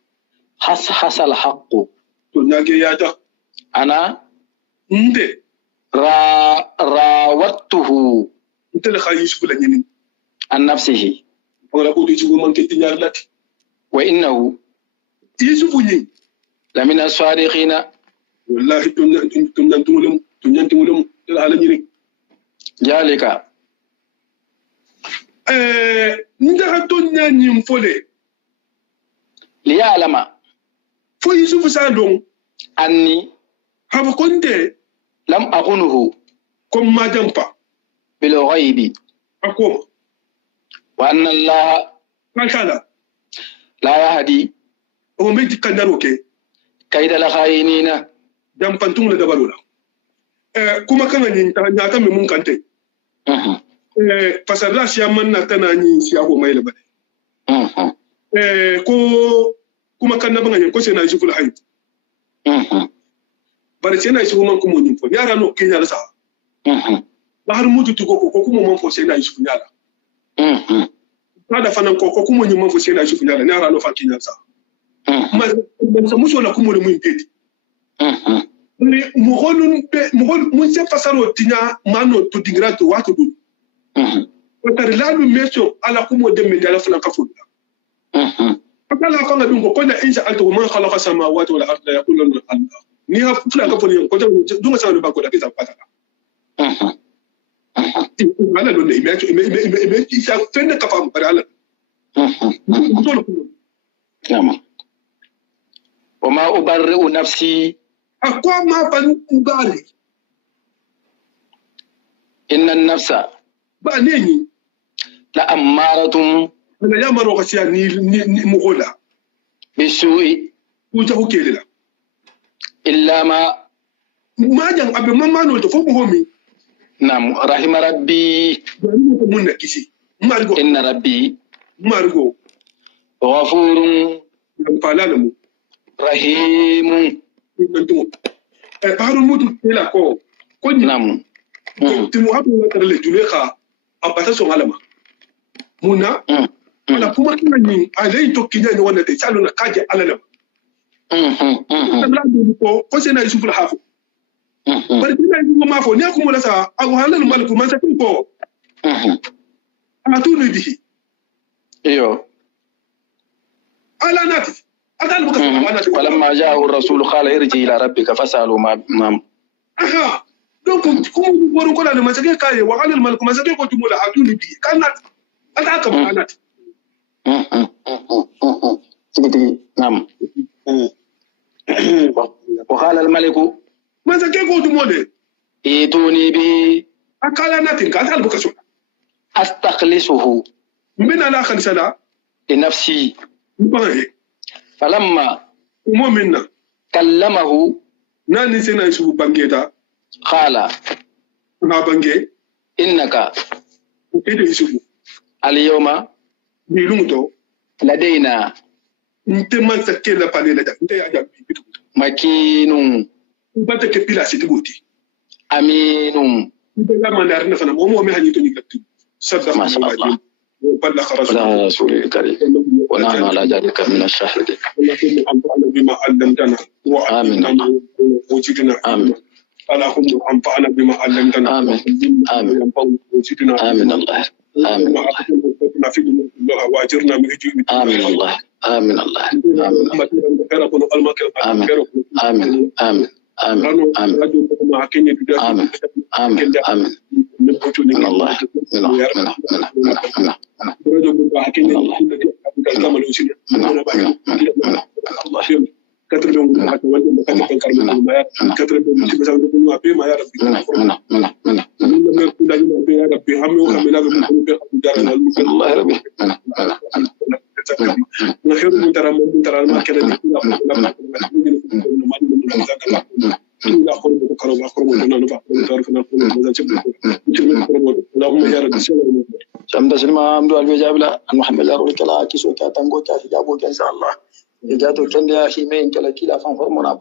حصل الحق تناجي يادا أنا ندي راودته انت اللي خايش ولا نين عن نفسه ولا بود يجيبوا من كتير لاتي وإنه يسوفني لمن الصادقين والله تنيانتمولم العالمين ذلك نجا تنيانيم فولي ليعلم فو يسوف سالون أني هذا كنت لم أخنه كم ما جنبا بالغيب أقوم وأن الله ما شاء الله la yahdi o me kandaro ke kaida la khayinina dan pantung la dabalola kuma kana ni ta nyata me mun kante pasarla siya man na tana ni siya ko mai labade ko kuma kan na banga ko sai na jikul hayt bare sai na jiku man kuma ni fo yara no kenya la sa ba har mutu tugo ko kuma man fo sai na jiku yara kada fanan ko kuma ni man fo sai na jiku yara yara no fa kenya sa ma sa muso la kuma mun peti ni mugolun mun se pasaro tinya mano to dingra to wato du Watari lalu meso ala kumo de medala fana kafuda. Akala kanga dungo kona inja alto man khalaqa samawati wal arda yaquluna Allah. Ni ha fula kafuni ko dunga sa ba ko da kisa pataka. Ala do ne meso me isa fende kafa bare ala. Kama. Wama ubarri'u nafsi akwa ma ban ubari. Inna an-nafsa ba neni la ammaratun ana yamaro kasiya ni mugola bisu'i uja hukelela illa ma jan abe mamano to fobu homi nam rahima rabbi mun na kisi margo inna rabbi margo ghafurun palalamu rahimun nantumo paru mutu ela ko ni nam timu hapo watarele juleka apata so alama muna ala kuma kana ni alai to kinya ni wanda te chalo na kaje alala tabla du ko se na yusuf hafu bari dina ni ma fo ni akuma la sa agu halal maliku man sa ko amatu ni bihi iyo ala nati adal buka nati walamma ja'ahu ar-rasul qala irji ila rabbika fasalu ma aha donc kuma boru ko la ma sa ke kaye wa halal maliku man sa ko tumula atuni bihi kanat ata ka kanat نعم وقال الملك ماذا كيف تمولي ائتوني به أكالا ناتين كاتا البكسو أستخلصه من على خلصنا لنفسي فلما مؤمنا كلمه ناني سينا يسوع بانجيتا قال ما بانجي إنك كيف يسوع اليوم بيلونتو لدينا nte man sa kela panela da nte ya da bitu makinun bata ke pila sitiboti aminun nte la mandar na fana mo me hanito ni gatti sadda ما شاء الله ولا رسول الكريم ونحن على ذلك من الشاهدين بما علمتنا وعلمنا وجدنا آمين اللهم انفعنا بما علمتنا آمين آمين وجدنا آمين الله آمين الله واجرنا من هجوم آمين الله آمين الله آمين آمين آمين آمين آمين آمين آمين آمين من الله من اللهم يا رب سمد سلمى عمدو البجابلة محمد أروي كلا كيسو كاتنغو كافي جابو إن شاء الله إجاتو كندي أخي مين كلا كلا فان فرمونا